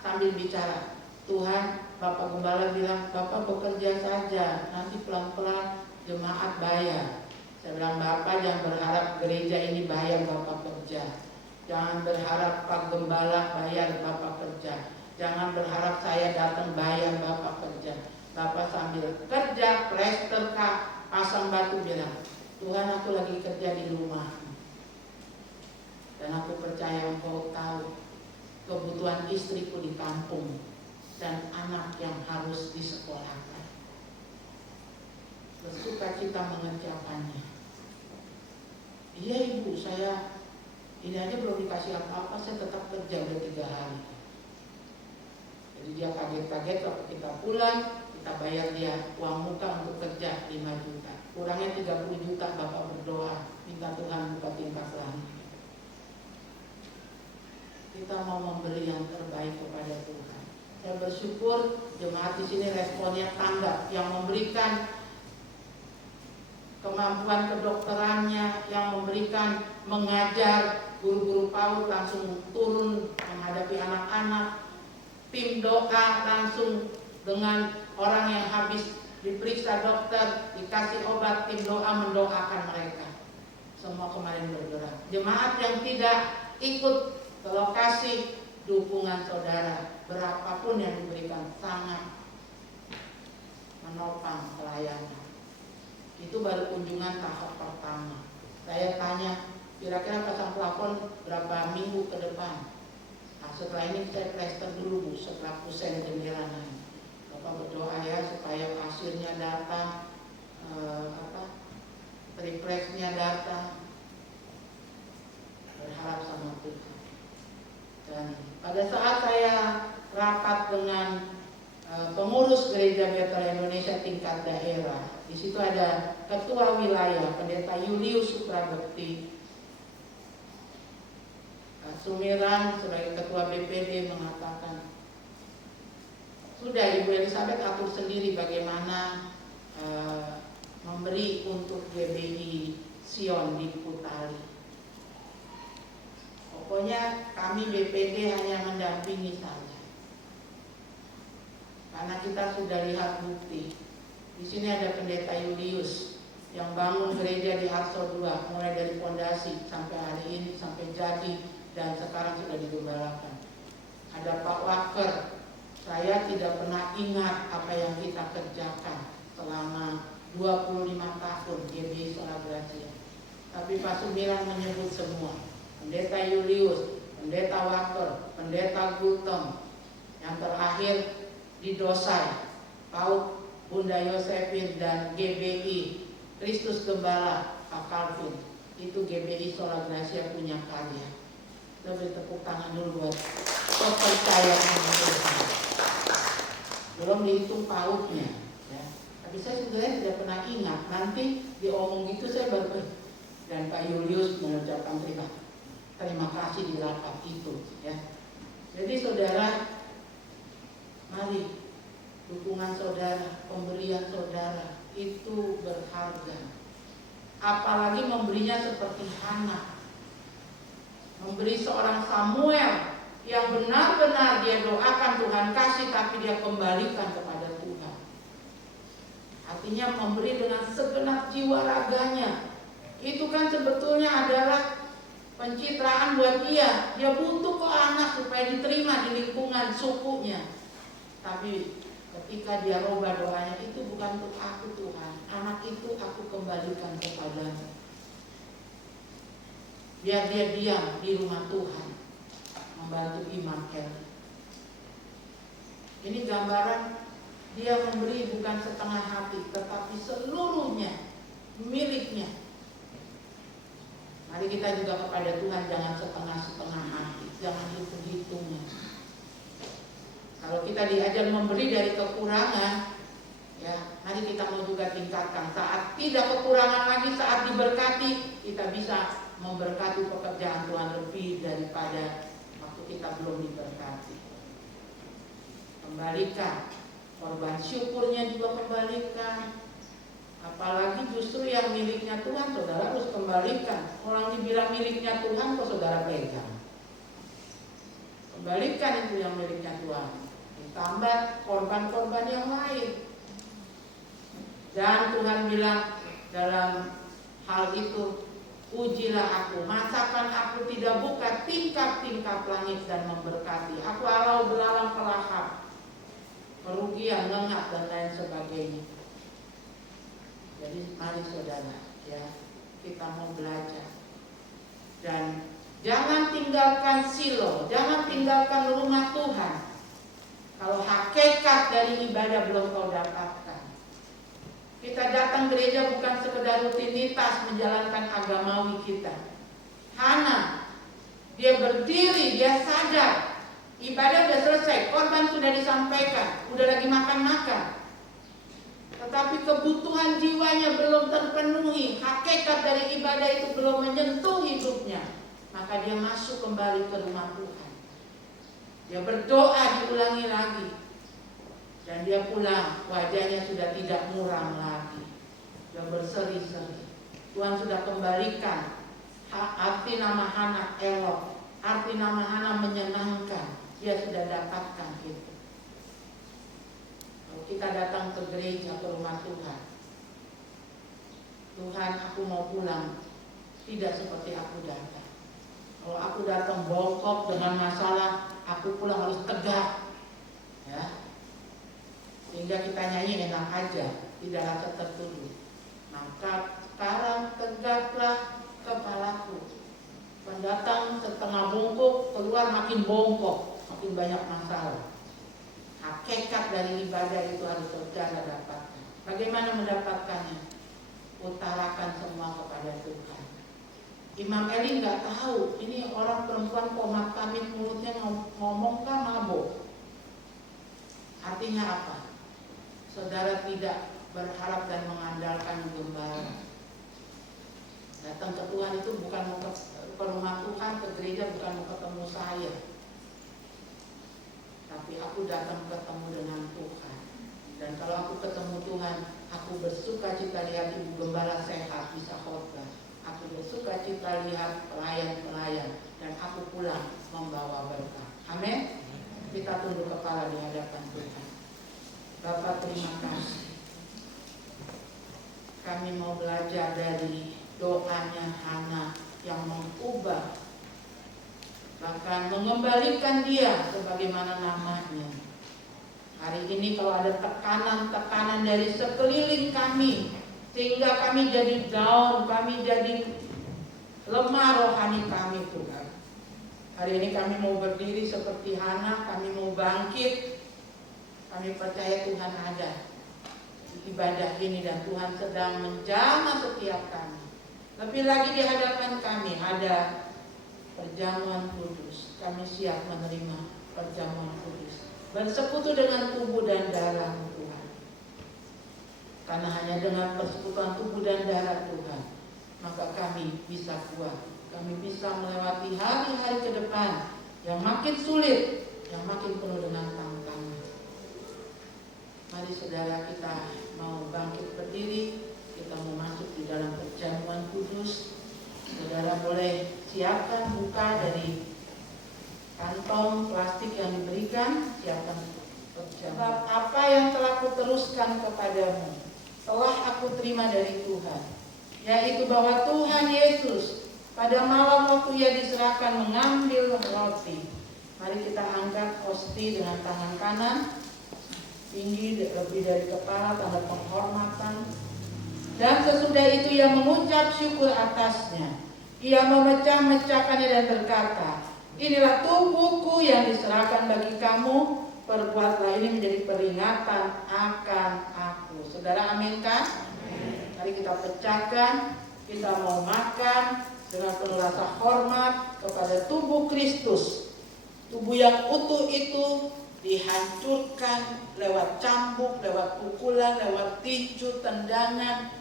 sambil bicara. Tuhan, Bapak Gembala bilang, Bapak bekerja saja, nanti pelan-pelan jemaat bayar. Saya bilang, Bapak jangan berharap gereja ini bayar Bapak kerja. Jangan berharap Pak Gembala bayar Bapak kerja. Jangan berharap saya datang bayar Bapak kerja. Bapak sambil kerja, plester kah, pasang batu bilang, Tuhan aku lagi kerja di rumah. Dan aku percaya Engkau tahu kebutuhan istriku di kampung dan anak yang harus disekolahkan. Bersukacita mengerjakannya. Iya ibu, saya ini aja belum dikasih apa-apa, saya tetap kerja udah 3 hari. Jadi dia kaget-kaget waktu kita pulang, kita bayar dia uang muka untuk kerja 5 juta. Kurangnya 30 juta, Bapak berdoa, minta Tuhan buka tingkap langit. Kita mau memberi yang terbaik kepada Tuhan. Saya bersyukur jemaat di sini responnya tanggap, yang memberikan kemampuan kedokterannya, yang memberikan mengajar, guru-guru PAUD langsung turun menghadapi anak-anak. Tim doa langsung dengan orang yang habis diperiksa dokter, dikasih obat, tim doa mendoakan mereka. Semua kemarin bergerak. Jemaat yang tidak ikut ke lokasi, dukungan saudara berapapun yang diberikan sangat menopang pelayanan. Itu baru kunjungan tahap pertama. Saya tanya, kira-kira pasang plafon berapa minggu ke depan? Nah, setelah ini saya plester dulu Bu, setelah kusen jendela naik. Bapak berdoa ya supaya pasirnya datang, triplexnya datang. Berharap sama Tuhan. Dan pada saat saya rapat dengan pengurus Gereja Bethel Indonesia tingkat daerah, di situ ada ketua wilayah Pendeta Julius Suprabekti. Sumiran sebagai ketua BPD mengatakan, sudah Ibu Elizabeth atur sendiri bagaimana memberi untuk GBI Sion di Kutali. Pokoknya kami BPD hanya mendampingi saja. Karena kita sudah lihat bukti. Di sini ada Pendeta Julius yang bangun gereja di Arso 2 mulai dari fondasi sampai hari ini sampai jadi dan sekarang sudah digembalakan. Ada Pak Waker, saya tidak pernah ingat apa yang kita kerjakan selama 25 tahun GBI Sola Gracia. Tapi Pak Sumiran menyebut semua. Pendeta Julius, Pendeta Waker, Pendeta Gultom, yang terakhir di Dosai, PAUD Bunda Yosefin dan GBI Kristus Gembala Pak Calvin. Itu GBI Sola Gracia punya karya. Beri tepuk tangan dulu buat kepercayaan Tuhan. Belum dihitung PAUD-nya, ya. Tapi saya sebenarnya tidak pernah ingat. Nanti diomong gitu saya baru dan Pak Julius mengucapkan terima kasih di rapat itu, ya. Jadi saudara, mari dukungan saudara, pemberian saudara itu berharga. Apalagi memberinya seperti Hana. Memberi seorang Samuel yang benar-benar dia doakan Tuhan kasih, tapi dia kembalikan kepada Tuhan. Artinya memberi dengan segenap jiwa raganya. Itu kan sebetulnya adalah pencitraan buat dia. Dia butuh kok anak supaya diterima di lingkungan sukunya. Tapi ketika dia rubah doanya, itu bukan untuk aku Tuhan, anak itu aku kembalikan kepadamu. Biar dia diam di rumah Tuhan membantu Immanuel. Ini gambaran dia memberi bukan setengah hati, tetapi seluruhnya. miliknya. Mari kita juga kepada Tuhan jangan setengah-setengah hati, jangan hitung-hitungnya. Kalau kita diajar memberi dari kekurangan, ya mari kita mau juga tingkatkan. Saat tidak kekurangan lagi, saat diberkati, kita bisa memberkati pekerjaan Tuhan lebih daripada waktu kita belum diberkati. Kembalikan korban syukurnya, juga kembalikan. Apalagi justru yang miliknya Tuhan, saudara harus kembalikan. Orang dibilang miliknya Tuhan, kok saudara pegang? Kembalikan itu yang miliknya Tuhan. Ditambah korban-korban yang lain. Dan Tuhan bilang dalam hal itu, ujilah aku, masakan aku tidak buka tingkap-tingkap langit dan memberkati. Aku alau belalang pelahap, kerugian, ngengak dan lain sebagainya. Jadi mari saudara, ya kita mau belajar. Dan jangan tinggalkan silo, jangan tinggalkan rumah Tuhan kalau hakikat dari ibadah belum kau dapatkan. Kita datang gereja bukan sekedar rutinitas menjalankan agamawi kita. Hana, dia berdiri, dia sadar ibadah sudah selesai, korban sudah disampaikan, udah lagi makan-makan. Tetapi kebutuhan jiwanya belum terpenuhi, hakikat dari ibadah itu belum menyentuh hidupnya. Maka dia masuk kembali ke rumah Tuhan. Dia berdoa diulangi lagi. Dan dia pulang, wajahnya sudah tidak muram lagi. Dia berseri-seri. Tuhan sudah kembalikan arti nama Hana elok, arti nama Hana menyenangkan. Dia sudah dapatkan itu. Kalau kita datang ke gereja, ke rumah Tuhan, Tuhan aku mau pulang, tidak seperti aku datang. Kalau aku datang bongkok dengan masalah, aku pulang harus tegak, ya. Sehingga kita nyanyi enak aja, tidak rasa tertuduh. Maka sekarang tegaklah kepalaku. Pendatang setengah bongkok, keluar makin bongkok, makin banyak masalah. Hakikat dari ibadah itu harus saudara dapatkan. Bagaimana mendapatkannya? Utarakan semua kepada Tuhan. Imam Eli nggak tahu ini orang perempuan komat kamit mulutnya ngomong kan mabuk. Artinya apa? Saudara tidak berharap dan mengandalkan gembala. Datang ke Tuhan itu bukan mau ke rumah Tuhan, ke gereja bukan mau ketemu saya. Tapi aku datang ketemu dengan Tuhan. Dan kalau aku ketemu Tuhan, aku bersuka cita lihat ibu gembala sehat bisa khotbah. Aku bersuka cita lihat pelayan-pelayan. Dan aku pulang membawa berkah. Amin. Kita tunduk kepala di hadapan Tuhan. Bapak terima kasih. Kami mau belajar dari doanya Hana yang mengubah, bahkan mengembalikan dia sebagaimana namanya. Hari ini kalau ada tekanan-tekanan dari sekeliling kami, sehingga kami jadi down, kami jadi lemah rohani kami Tuhan. Hari ini kami mau berdiri seperti Hana, kami mau bangkit. Kami percaya Tuhan ada di ibadah ini dan Tuhan sedang menjamah setiap kami. Lebih lagi di hadapan kami ada perjamuan kudus. Kami siap menerima perjamuan kudus, bersekutu dengan tubuh dan darah Tuhan. Karena hanya dengan persekutuan tubuh dan darah Tuhan, maka kami bisa kuat. Kami bisa melewati hari-hari ke depan yang makin sulit, yang makin penuh dengan tantangan. Mari saudara kita mau bangkit berdiri, kita mau masuk di dalam perjamuan kudus. Saudara boleh siapkan buka dari kantong plastik yang diberikan, siapkan perjamuan. Apa yang telah kuteruskan kepadamu, telah aku terima dari Tuhan, yaitu bahwa Tuhan Yesus pada malam waktu ia diserahkan mengambil roti. Mari kita angkat hosti dengan tangan kanan tinggi lebih dari kepala, tanda penghormatan. Dan sesudah itu ia mengucap syukur atasnya. Ia memecah-mecahkannya dan berkata, inilah tubuhku yang diserahkan bagi kamu, perbuatlah ini menjadi peringatan akan aku. Saudara aminkan? Mari Mari kita pecahkan, kita mau makan dengan penuh rasa hormat kepada tubuh Kristus. Tubuh yang utuh itu dihancurkan lewat cambuk, lewat pukulan, lewat tinju, tendangan,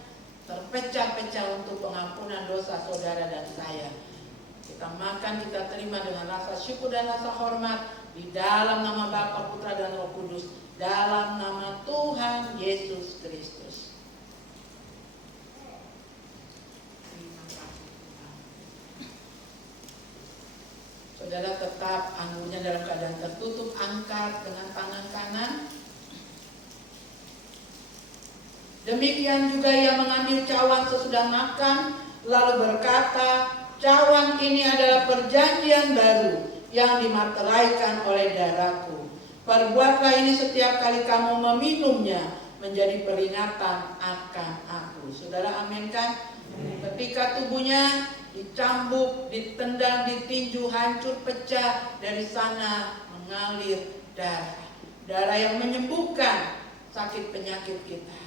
terpecah-pecah untuk pengampunan dosa saudara dan saya. Kita makan, kita terima dengan rasa syukur dan rasa hormat di dalam nama Bapa, Putra dan Roh Kudus, dalam nama Tuhan Yesus Kristus. Saudara tetap anggunya dalam keadaan tertutup, angkat dengan tangan kanan. Demikian juga ia mengambil cawan sesudah makan, lalu berkata, cawan ini adalah perjanjian baru yang dimateraikan oleh darahku. Perbuatlah ini setiap kali kamu meminumnya, menjadi peringatan akan aku. Saudara, amin kan? Ketika tubuhnya dicambuk, ditendang, ditinju, hancur, pecah, dari sana mengalir darah. Darah yang menyembuhkan sakit penyakit kita.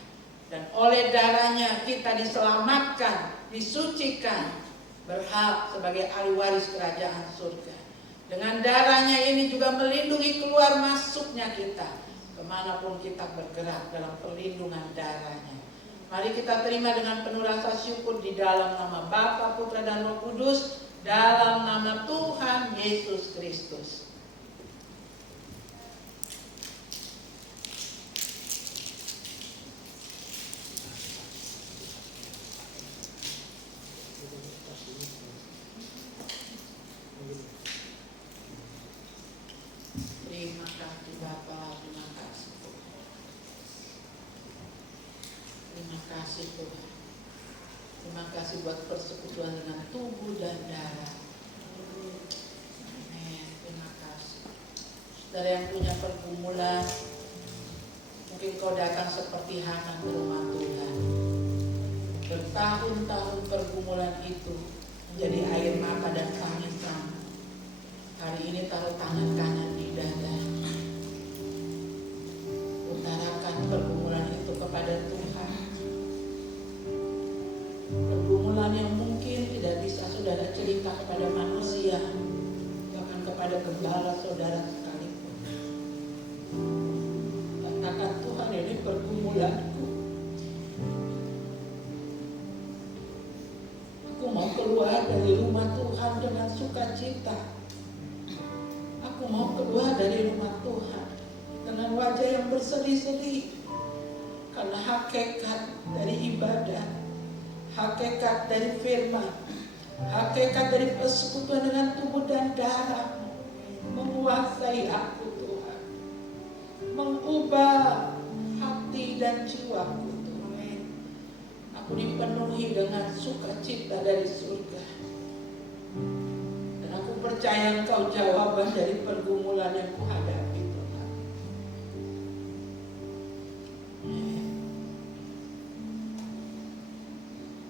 Dan oleh darahnya kita diselamatkan, disucikan, berhak sebagai ahli waris kerajaan surga. Dengan darahnya ini juga melindungi keluar masuknya kita, kemanapun kita bergerak dalam perlindungan darahnya. Mari kita terima dengan penuh rasa syukur di dalam nama Bapa, Putra dan Roh Kudus, dalam nama Tuhan Yesus Kristus. Terima kasih Bapa, terima kasih Tuhan. Terima kasih Tuhan. Terima kasih buat persekutuan dengan tubuh dan darah. Amin. Terima kasih. Saudara yang punya pergumulan, mungkin kau datang seperti Hana ke rumah Tuhan. Bertahun-tahun pergumulan itu menjadi air mata dan tangis kamu. Hari ini taruh tangan kanan di dada. Utarakan pergumulan itu kepada Tuhan. Pergumulan yang mungkin tidak bisa saudara cerita kepada manusia, bahkan kepada gembala saudara sekalipun. Katakan, Tuhan, ini pergumulanku. Aku mau keluar dari rumah Tuhan dengan sukacita. Aku mau keluar dari rumah Tuhan dengan wajah yang berseri-seri, karena hakikat dari ibadah, hakikat dari firman, hakikat dari persekutuan dengan tubuh dan darah menguasai aku Tuhan, mengubah hati dan jiwaku Tuhan. Aku dipenuhi dengan sukacita dari surga. Aku percaya Engkau jawaban dari pergumulan yang kuhadapi Tuhan.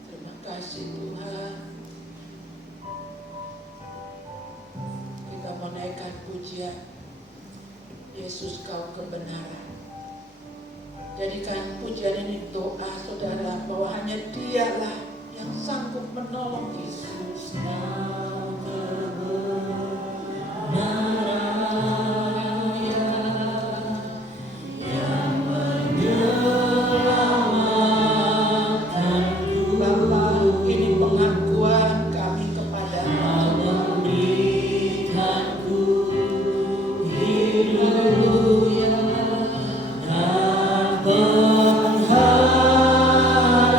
Terima kasih Tuhan. Kita menaikkan pujian. Yesus, Kau kebenaran. Jadikan pujian ini doa saudara, bahwa hanya Dialah yang sanggup menolong kita.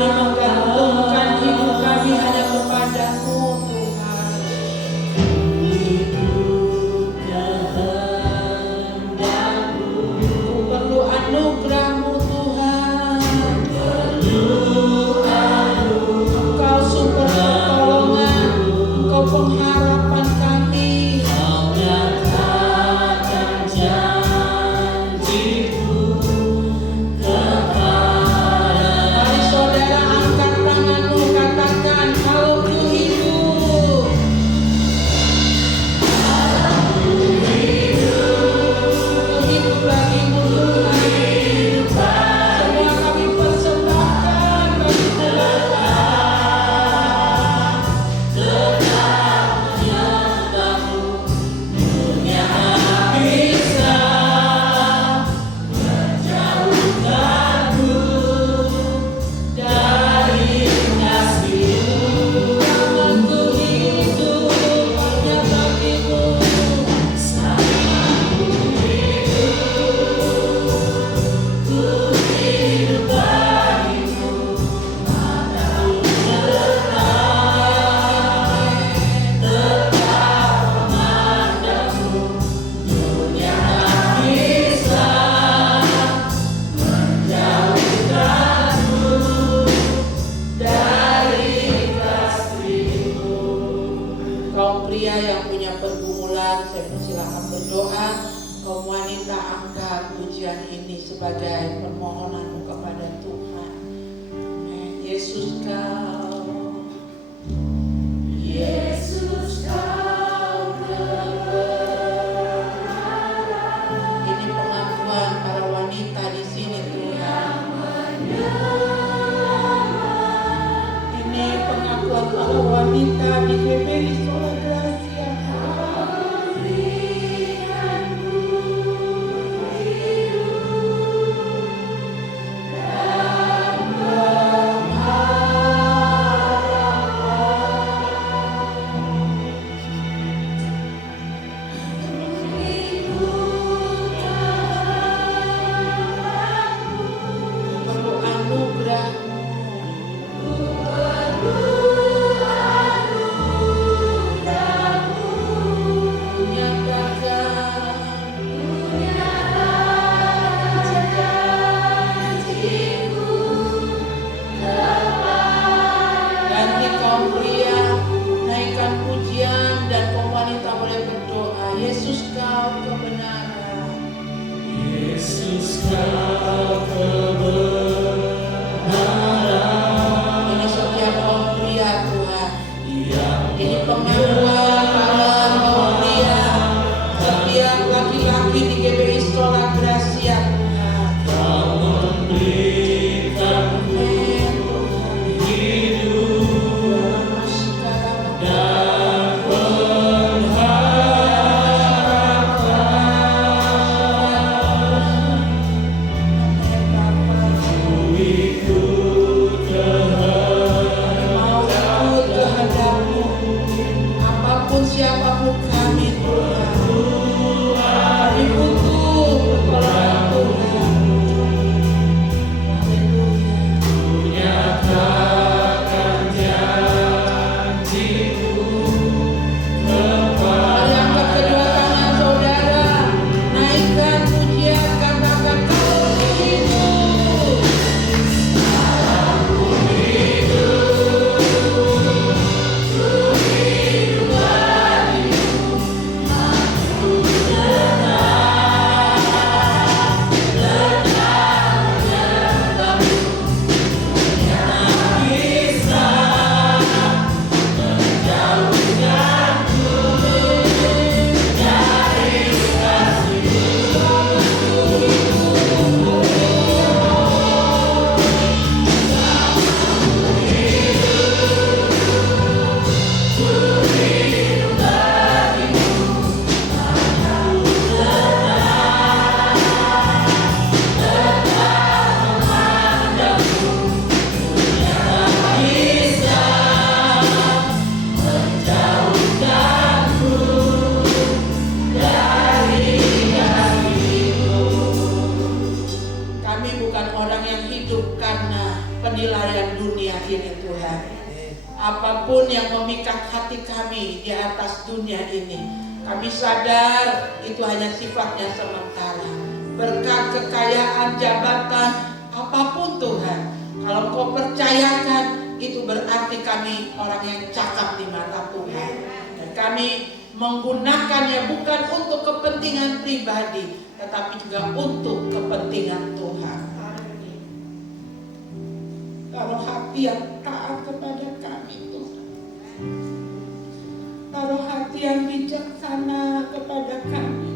Menggantungkan hidup kami hanya kepadamu Tuhan. pergumulan, saya persilakan berdoa. Kaum wanita, angkat pujian ini sebagai permohonanmu kepada Tuhan. Yesus kau, Yesus kau kebenaran. Ini pengakuan para wanita di sini Tuhan. Ini pengakuan para wanita di GBI Sola Gracia. Apapun yang memikat hati kami di atas dunia ini, kami sadar itu hanya sifatnya sementara. Berkat, kekayaan, jabatan, apapun Tuhan, kalau Kau percayakan, itu berarti kami orang yang cakap di mata Tuhan. Dan kami menggunakannya bukan untuk kepentingan pribadi, tetapi juga untuk kepentingan Tuhan. Taruh hati yang taat kepada kami Tuhan. Taruh hati yang bijaksana kepada kami.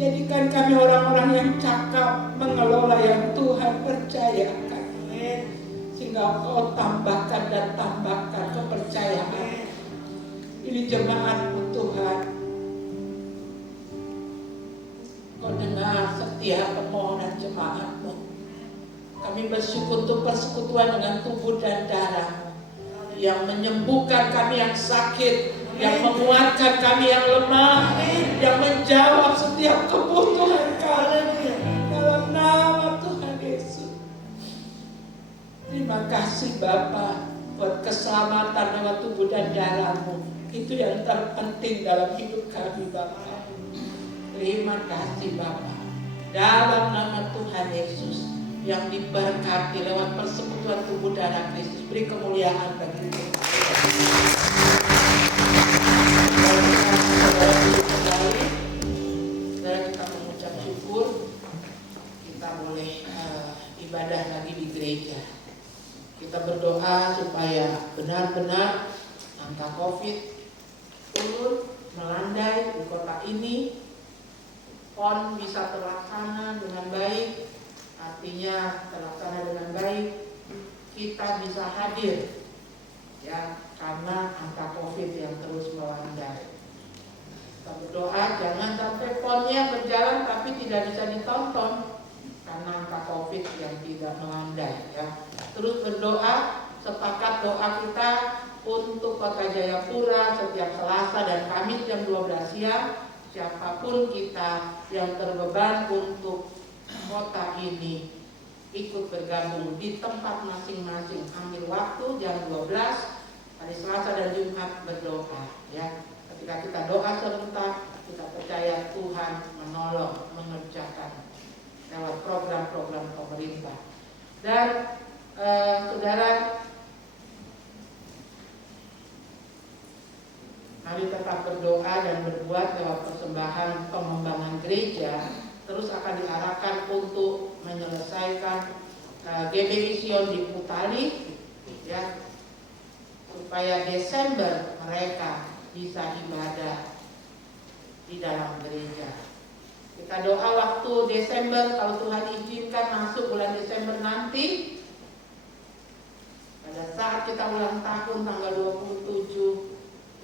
Jadikan kami orang-orang yang cakap mengelola yang Tuhan percayakan. Sehingga Kau tambahkan dan tambahkan kepercayaan. Ini jemaat-Mu Tuhan. Kau dengar setiap permohonan jemaat-Mu. Kami bersyukur untuk persekutuan dengan tubuh dan darah yang menyembuhkan kami yang sakit, yang menguatkan kami yang lemah, yang menjawab setiap kebutuhan kami dalam nama Tuhan Yesus. Terima kasih Bapa buat keselamatan lewat tubuh dan darah-Mu. Itu yang terpenting dalam hidup kami Bapa. Terima kasih Bapa. Dalam nama Tuhan Yesus yang diberkati lewat persekutuan tubuh darah Kristus, beri kemuliaan bagi Tuhan. COVID turun, melandai di kota ini, PON bisa terlaksana dengan baik, artinya terlaksana dengan baik, kita bisa hadir ya, karena angka COVID yang terus melandai. Kita berdoa jangan sampai PON-nya berjalan tapi tidak bisa ditonton karena angka COVID yang tidak melandai ya. Terus berdoa, sepakat doa kita untuk Kota Jayapura setiap Selasa dan Kamis jam 12 siang. Siapapun kita yang terbeban untuk kota ini ikut bergabung di tempat masing-masing, ambil waktu jam 12 hari Selasa dan Jumat berdoa ya. Ketika kita doa serentak, kita percaya Tuhan menolong, mengerjakan lewat program-program pemerintah. Dan saudara, mari tetap berdoa dan berbuat lewat persembahan pengembangan gereja. Terus akan diarahkan untuk menyelesaikan GBI Sion di Putali ya, supaya Desember mereka bisa ibadah di dalam gereja. Kita doa waktu Desember, kalau Tuhan izinkan masuk bulan Desember nanti, pada saat kita ulang tahun tanggal 27,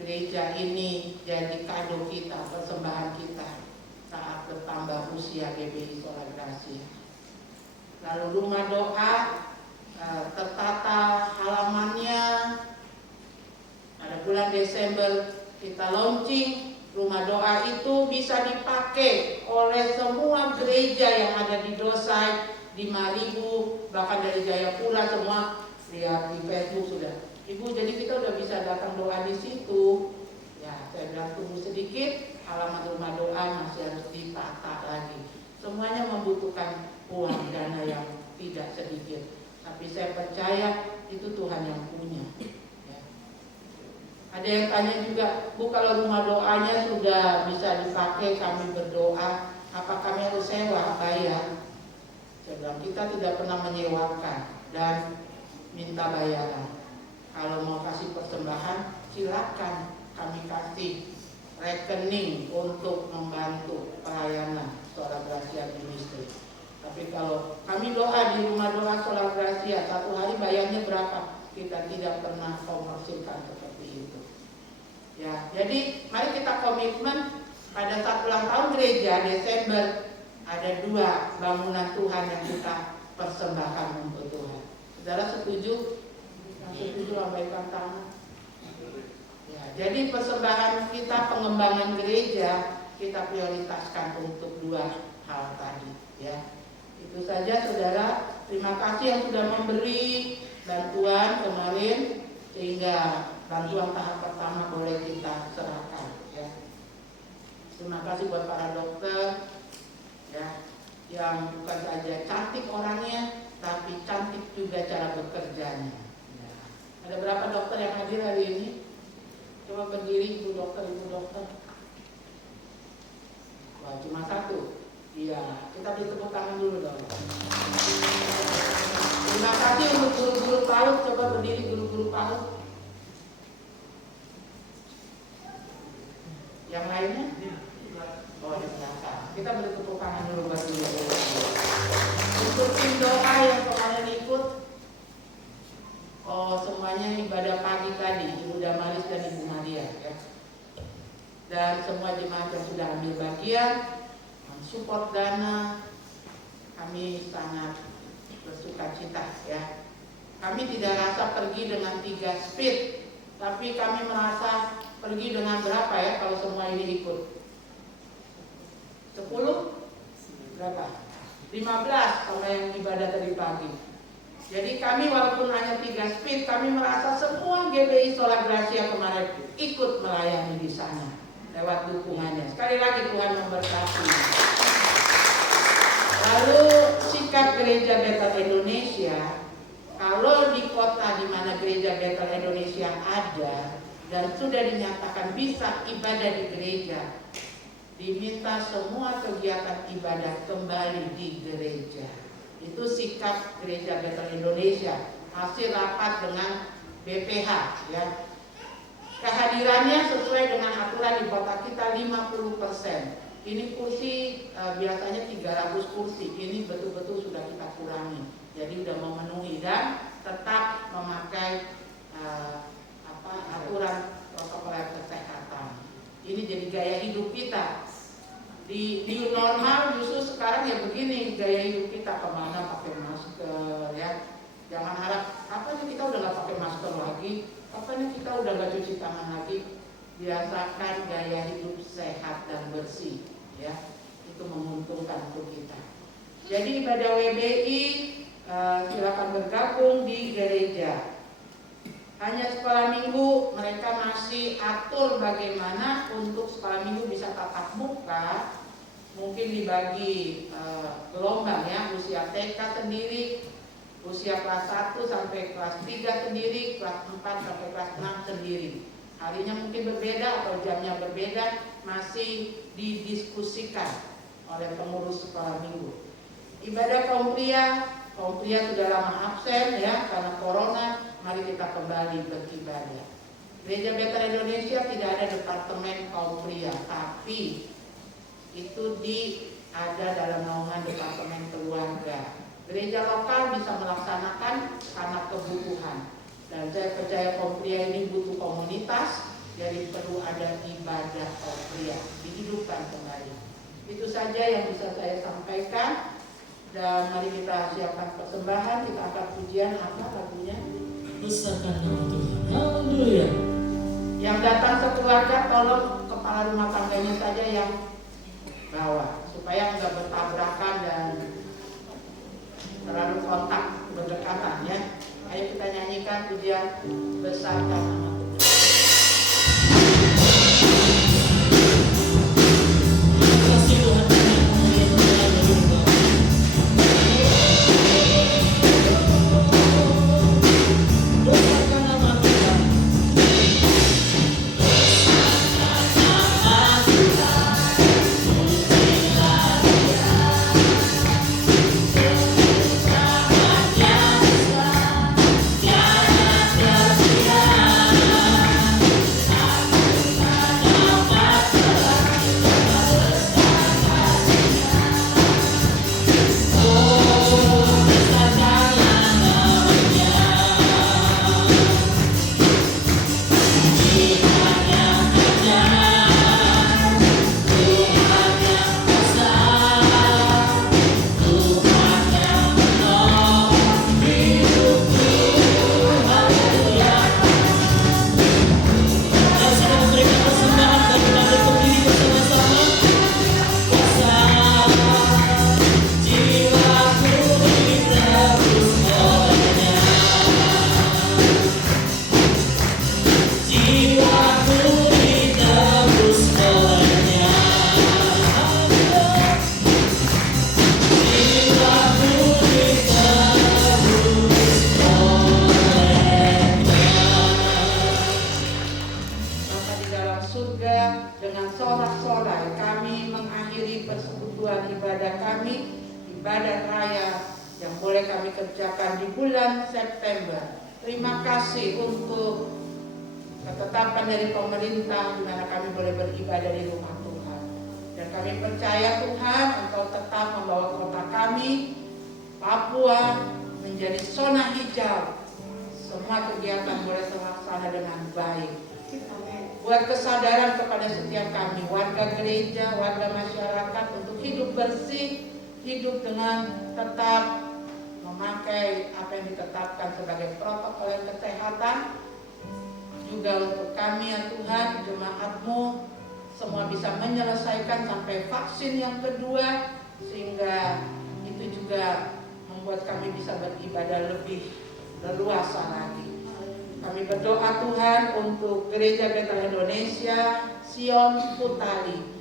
gereja ini jadi kado kita, persembahan kita saat bertambah usia GBI Sola Gracia. Lalu rumah doa tertata halamannya. Pada bulan Desember kita launching. Rumah doa itu bisa dipakai oleh semua gereja yang ada di Dosai, di Maribu, bahkan dari Jayapura, semua lihat di Facebook sudah. Ibu, jadi kita udah bisa datang doa di situ. Ya, saya bilang tunggu sedikit, halaman rumah doa masih harus ditata lagi. Semuanya membutuhkan uang dana yang tidak sedikit. Tapi saya percaya itu Tuhan yang punya. Ya. Ada yang tanya juga, Bu, kalau rumah doanya sudah bisa dipakai, kami berdoa, apa kami harus sewa, bayar? Saya bilang kita tidak pernah menyewakan dan minta bayaran. Kalau mau kasih persembahan, silakan kami kasih rekening untuk membantu pelayanan Sola Gracia Ministry. Tapi kalau kami doa di rumah doa Sola Gracia, satu hari bayarnya berapa? Kita tidak pernah komersilkan seperti itu. Ya, jadi mari kita komitmen pada saat ulang tahun gereja Desember ada 2 bangunan Tuhan yang kita persembahkan untuk Tuhan. Saudara setuju? Setuju, lambaikan tangan. Ya, jadi persembahan kita pengembangan gereja kita prioritaskan untuk 2 hal tadi. Ya, itu saja saudara. Terima kasih yang sudah memberi bantuan kemarin sehingga bantuan tahap pertama boleh kita serahkan. Ya. Terima kasih buat para dokter ya, yang bukan saja cantik orangnya, tapi cantik juga cara bekerjanya. Ada berapa dokter yang hadir hari ini? Coba berdiri, ibu dokter, ibu dokter. Wah, cuma 1. Iya, kita beri tepuk tangan dulu dong. Terima kasih untuk guru-guru PAUD. Coba berdiri guru-guru PAUD. Yang lainnya? Oh, di belakang. Kita beri tepuk tangan dulu buat guru-guru. Untuk tim doa yang kemarin ikut. Oh, semuanya ibadah pagi tadi, Ibu Damaris dan Ibu Maria ya. Dan semua jemaat yang sudah ambil bagian, support dana, kami sangat bersukacita ya. Kami tidak rasa pergi dengan 3 speed, tapi kami merasa pergi dengan berapa ya kalau semua ini ikut? 10? Berapa? 15 sama yang ibadah tadi pagi. Jadi kami walaupun hanya 3 speed, kami merasa semua GBI Sola Gracia kemarin ikut melayani di sana lewat dukungannya. Sekali lagi Tuhan memberkati. Lalu sikap Gereja Bethel Indonesia, kalau di kota di mana Gereja Bethel Indonesia ada dan sudah dinyatakan bisa ibadah di gereja, diminta semua kegiatan ibadah kembali di gereja. Itu sikap Gereja Bethel Indonesia hasil rapat dengan BPH ya. Kehadirannya sesuai dengan aturan di kota kita 50%. Ini kursi biasanya 300 kursi, ini betul-betul sudah kita kurangi. Jadi sudah memenuhi dan tetap memakai aturan protokol kesehatan. Ini jadi gaya hidup kita. Di new normal justru sekarang ya begini gaya hidup kita, kemana pakai masker ya. Jangan harap kapan kita udah nggak pakai masker lagi, kapan kita udah nggak cuci tangan lagi. Biasakan gaya hidup sehat dan bersih ya, itu menguntungkan untuk kita. Jadi ibadah WBI silakan bergabung di gereja. Hanya sekolah minggu mereka masih atur bagaimana untuk sekolah minggu bisa tatap muka, mungkin dibagi gelombang ya, usia TK sendiri, usia kelas 1 sampai kelas 3 sendiri, kelas 4 sampai kelas 6 sendiri. Harinya mungkin berbeda atau jamnya berbeda, masih didiskusikan oleh pengurus sekolah minggu. Ibadah kaum pria sudah lama absen ya karena corona. Mari kita kembali beribadah. Gereja Bethel Indonesia tidak ada departemen kaum pria, tapi itu ada dalam naungan departemen keluarga. Gereja lokal bisa melaksanakan karena kebutuhan. Dan saya percaya kaum pria ini butuh komunitas, jadi perlu ada ibadah kaum pria, dihidupkan kembali. Itu saja yang bisa saya sampaikan. Dan mari kita siapkan persembahan, kita angkat pujian apa lagunya? Besarkan nama Tuhan. Haleluya. Yang datang sekeluarga tolong kepala rumah tangganya saja yang bawa supaya nggak bertabrakan dan terlalu kontak berdekatan ya. Ayo kita nyanyikan pujian besarkan nama Tuhan. Kasih Tuhan. ibadah raya yang boleh kami kerjakan di bulan September. Terima kasih untuk ketetapan dari pemerintah di mana kami boleh beribadah di rumah Tuhan. Dan kami percaya Tuhan Engkau tetap membawa kota kami, Papua, menjadi zona hijau. Semua kegiatan boleh terlaksana dengan baik. Buat kesadaran kepada setiap kami, warga gereja, warga masyarakat, untuk hidup bersih, hidup dengan tetap memakai apa yang ditetapkan sebagai protokol kesehatan. Juga untuk kami ya Tuhan, jemaat-Mu semua bisa menyelesaikan sampai vaksin yang kedua, sehingga itu juga membuat kami bisa beribadah lebih leluasa lagi. Kami berdoa Tuhan untuk Gereja Bethel Indonesia Sion Putali.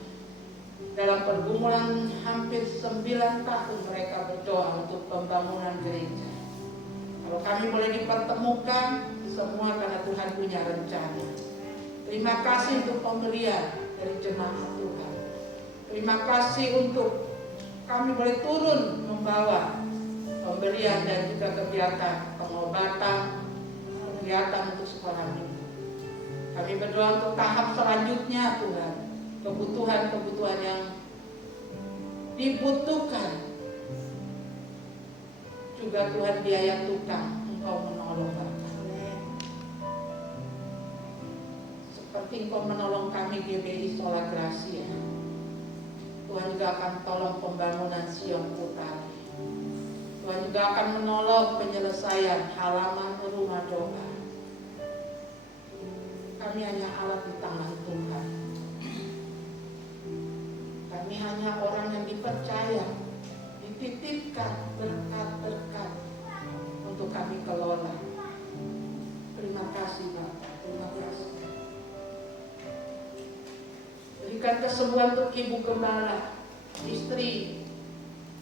Dalam pergumulan hampir 9 tahun mereka berdoa untuk pembangunan gereja. Kalau kami boleh dipertemukan, semua karena Tuhan punya rencana. Terima kasih untuk pemberian dari jemaat Tuhan. Terima kasih untuk kami boleh turun membawa pemberian dan juga kegiatan pengobatan, kegiatan untuk sekolah minggu. Kami berdoa untuk tahap selanjutnya Tuhan, kebutuhan-kebutuhan yang dibutuhkan. Juga Tuhan biaya tukang, Engkau menolong Bapa. Seperti Engkau menolong kami GBI Sola Gracia, Tuhan juga akan tolong pembangunan Sion Putari. Tuhan juga akan menolong penyelesaian halaman rumah doa. Kami hanya alat di tangan Tuhan. Kami hanya orang yang dipercaya, dititipkan berkat-berkat untuk kami kelola. Terima kasih Bapak, terima kasih. Berikan kesembuhan untuk Ibu Gembala, istri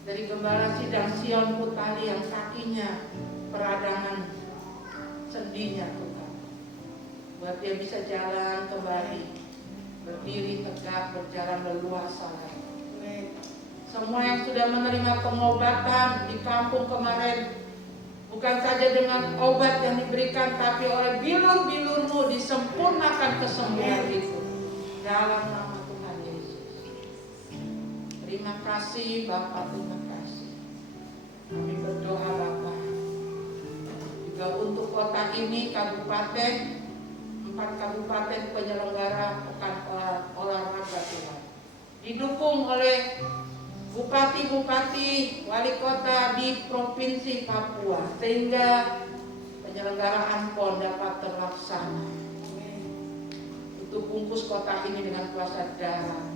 dari Gembala Sidang Sion Putali yang kakinya peradangan sendinya Tuhan. Buat dia bisa jalan kembali, berdiri tegak, berjalan leluasa lagi. Semua yang sudah menerima pengobatan di kampung kemarin, bukan saja dengan obat yang diberikan, tapi oleh bilur-bilur-Mu disempurnakan kesembuhan itu. Dalam nama Tuhan Yesus. Terima kasih Bapak, terima kasih. Kami berdoa Bapak, juga untuk kota ini, kabupaten, 4 kabupaten penyelenggara pekan olahraga Tuhan. Didukung oleh bupati-bupati, wali kota di provinsi Papua, sehingga penyelenggaraan PON dapat terlaksana. Untuk bungkus kota ini dengan kuasa darah,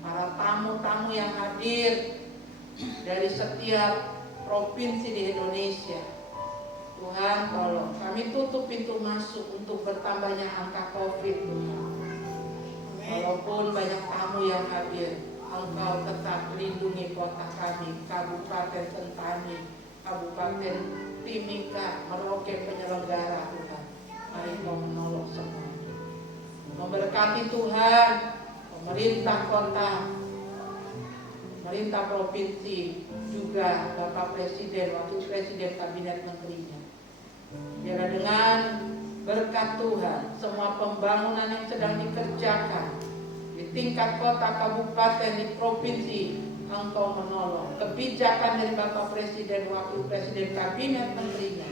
para tamu-tamu yang hadir dari setiap provinsi di Indonesia. Tuhan tolong, kami tutup pintu masuk untuk bertambahnya angka COVID Tuhan. Walaupun banyak tamu yang hadir, Engkau tetap lindungi kota kami, Kabupaten Sentani, Kabupaten Timika, Merauke penyelenggara Tuhan. Mari Engkau menolong semua. Memberkati Tuhan, pemerintah kota, pemerintah provinsi, juga Bapak Presiden, Wakil Presiden, Kabinet Menterinya. Biarlah dengan berkat Tuhan, semua pembangunan yang sedang dikerjakan di tingkat kota, kabupaten, di provinsi, Engkau menolong. Kebijakan dari Bapak Presiden, Wakil Presiden, Kabinet Menterinya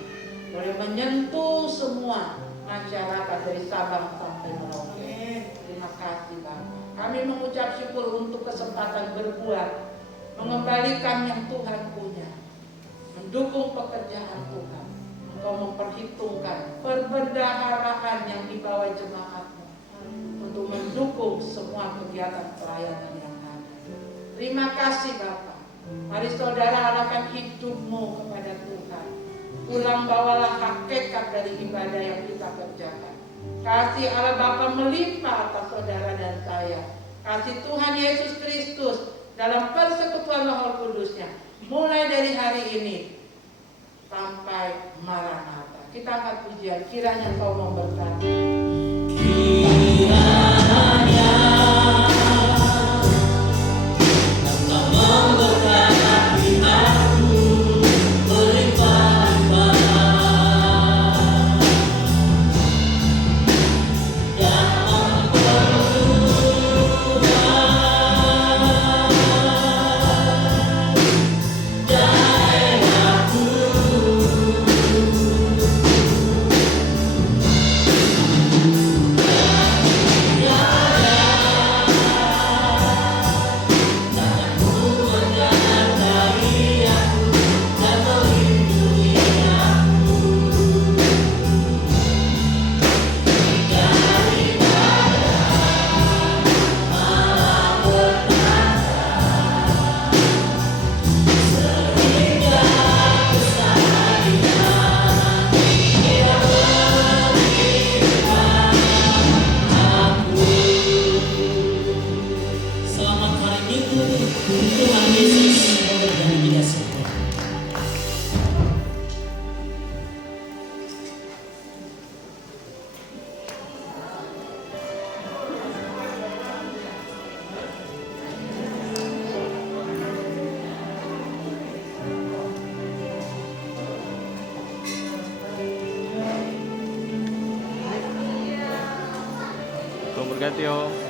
boleh menyentuh semua masyarakat dari Sabang sampai Merauke. Terima kasih Bapak. Kami mengucap syukur untuk kesempatan berbuat, mengembalikan yang Tuhan punya, mendukung pekerjaan Tuhan. Engkau memperhitungkan perbendaharaan yang dibawa jemaat-Mu untuk mendukung semua kegiatan pelayanan yang ada. Terima kasih Bapak. Mari saudara arahkan hidup-Mu kepada Tuhan. Ulang bawalah hakikat dari ibadah yang kita kerjakan. Kasih Allah Bapa melimpah atas saudara dan saya. Kasih Tuhan Yesus Kristus dalam persekutuan Roh Kudusnya mulai dari hari ini sampai Maranatha. Kita angkat pujian, kiranya Kau memberkati. Kiranya Engkau memberkati aku berlimpah-limpah, dan mempermudah diberkati Om.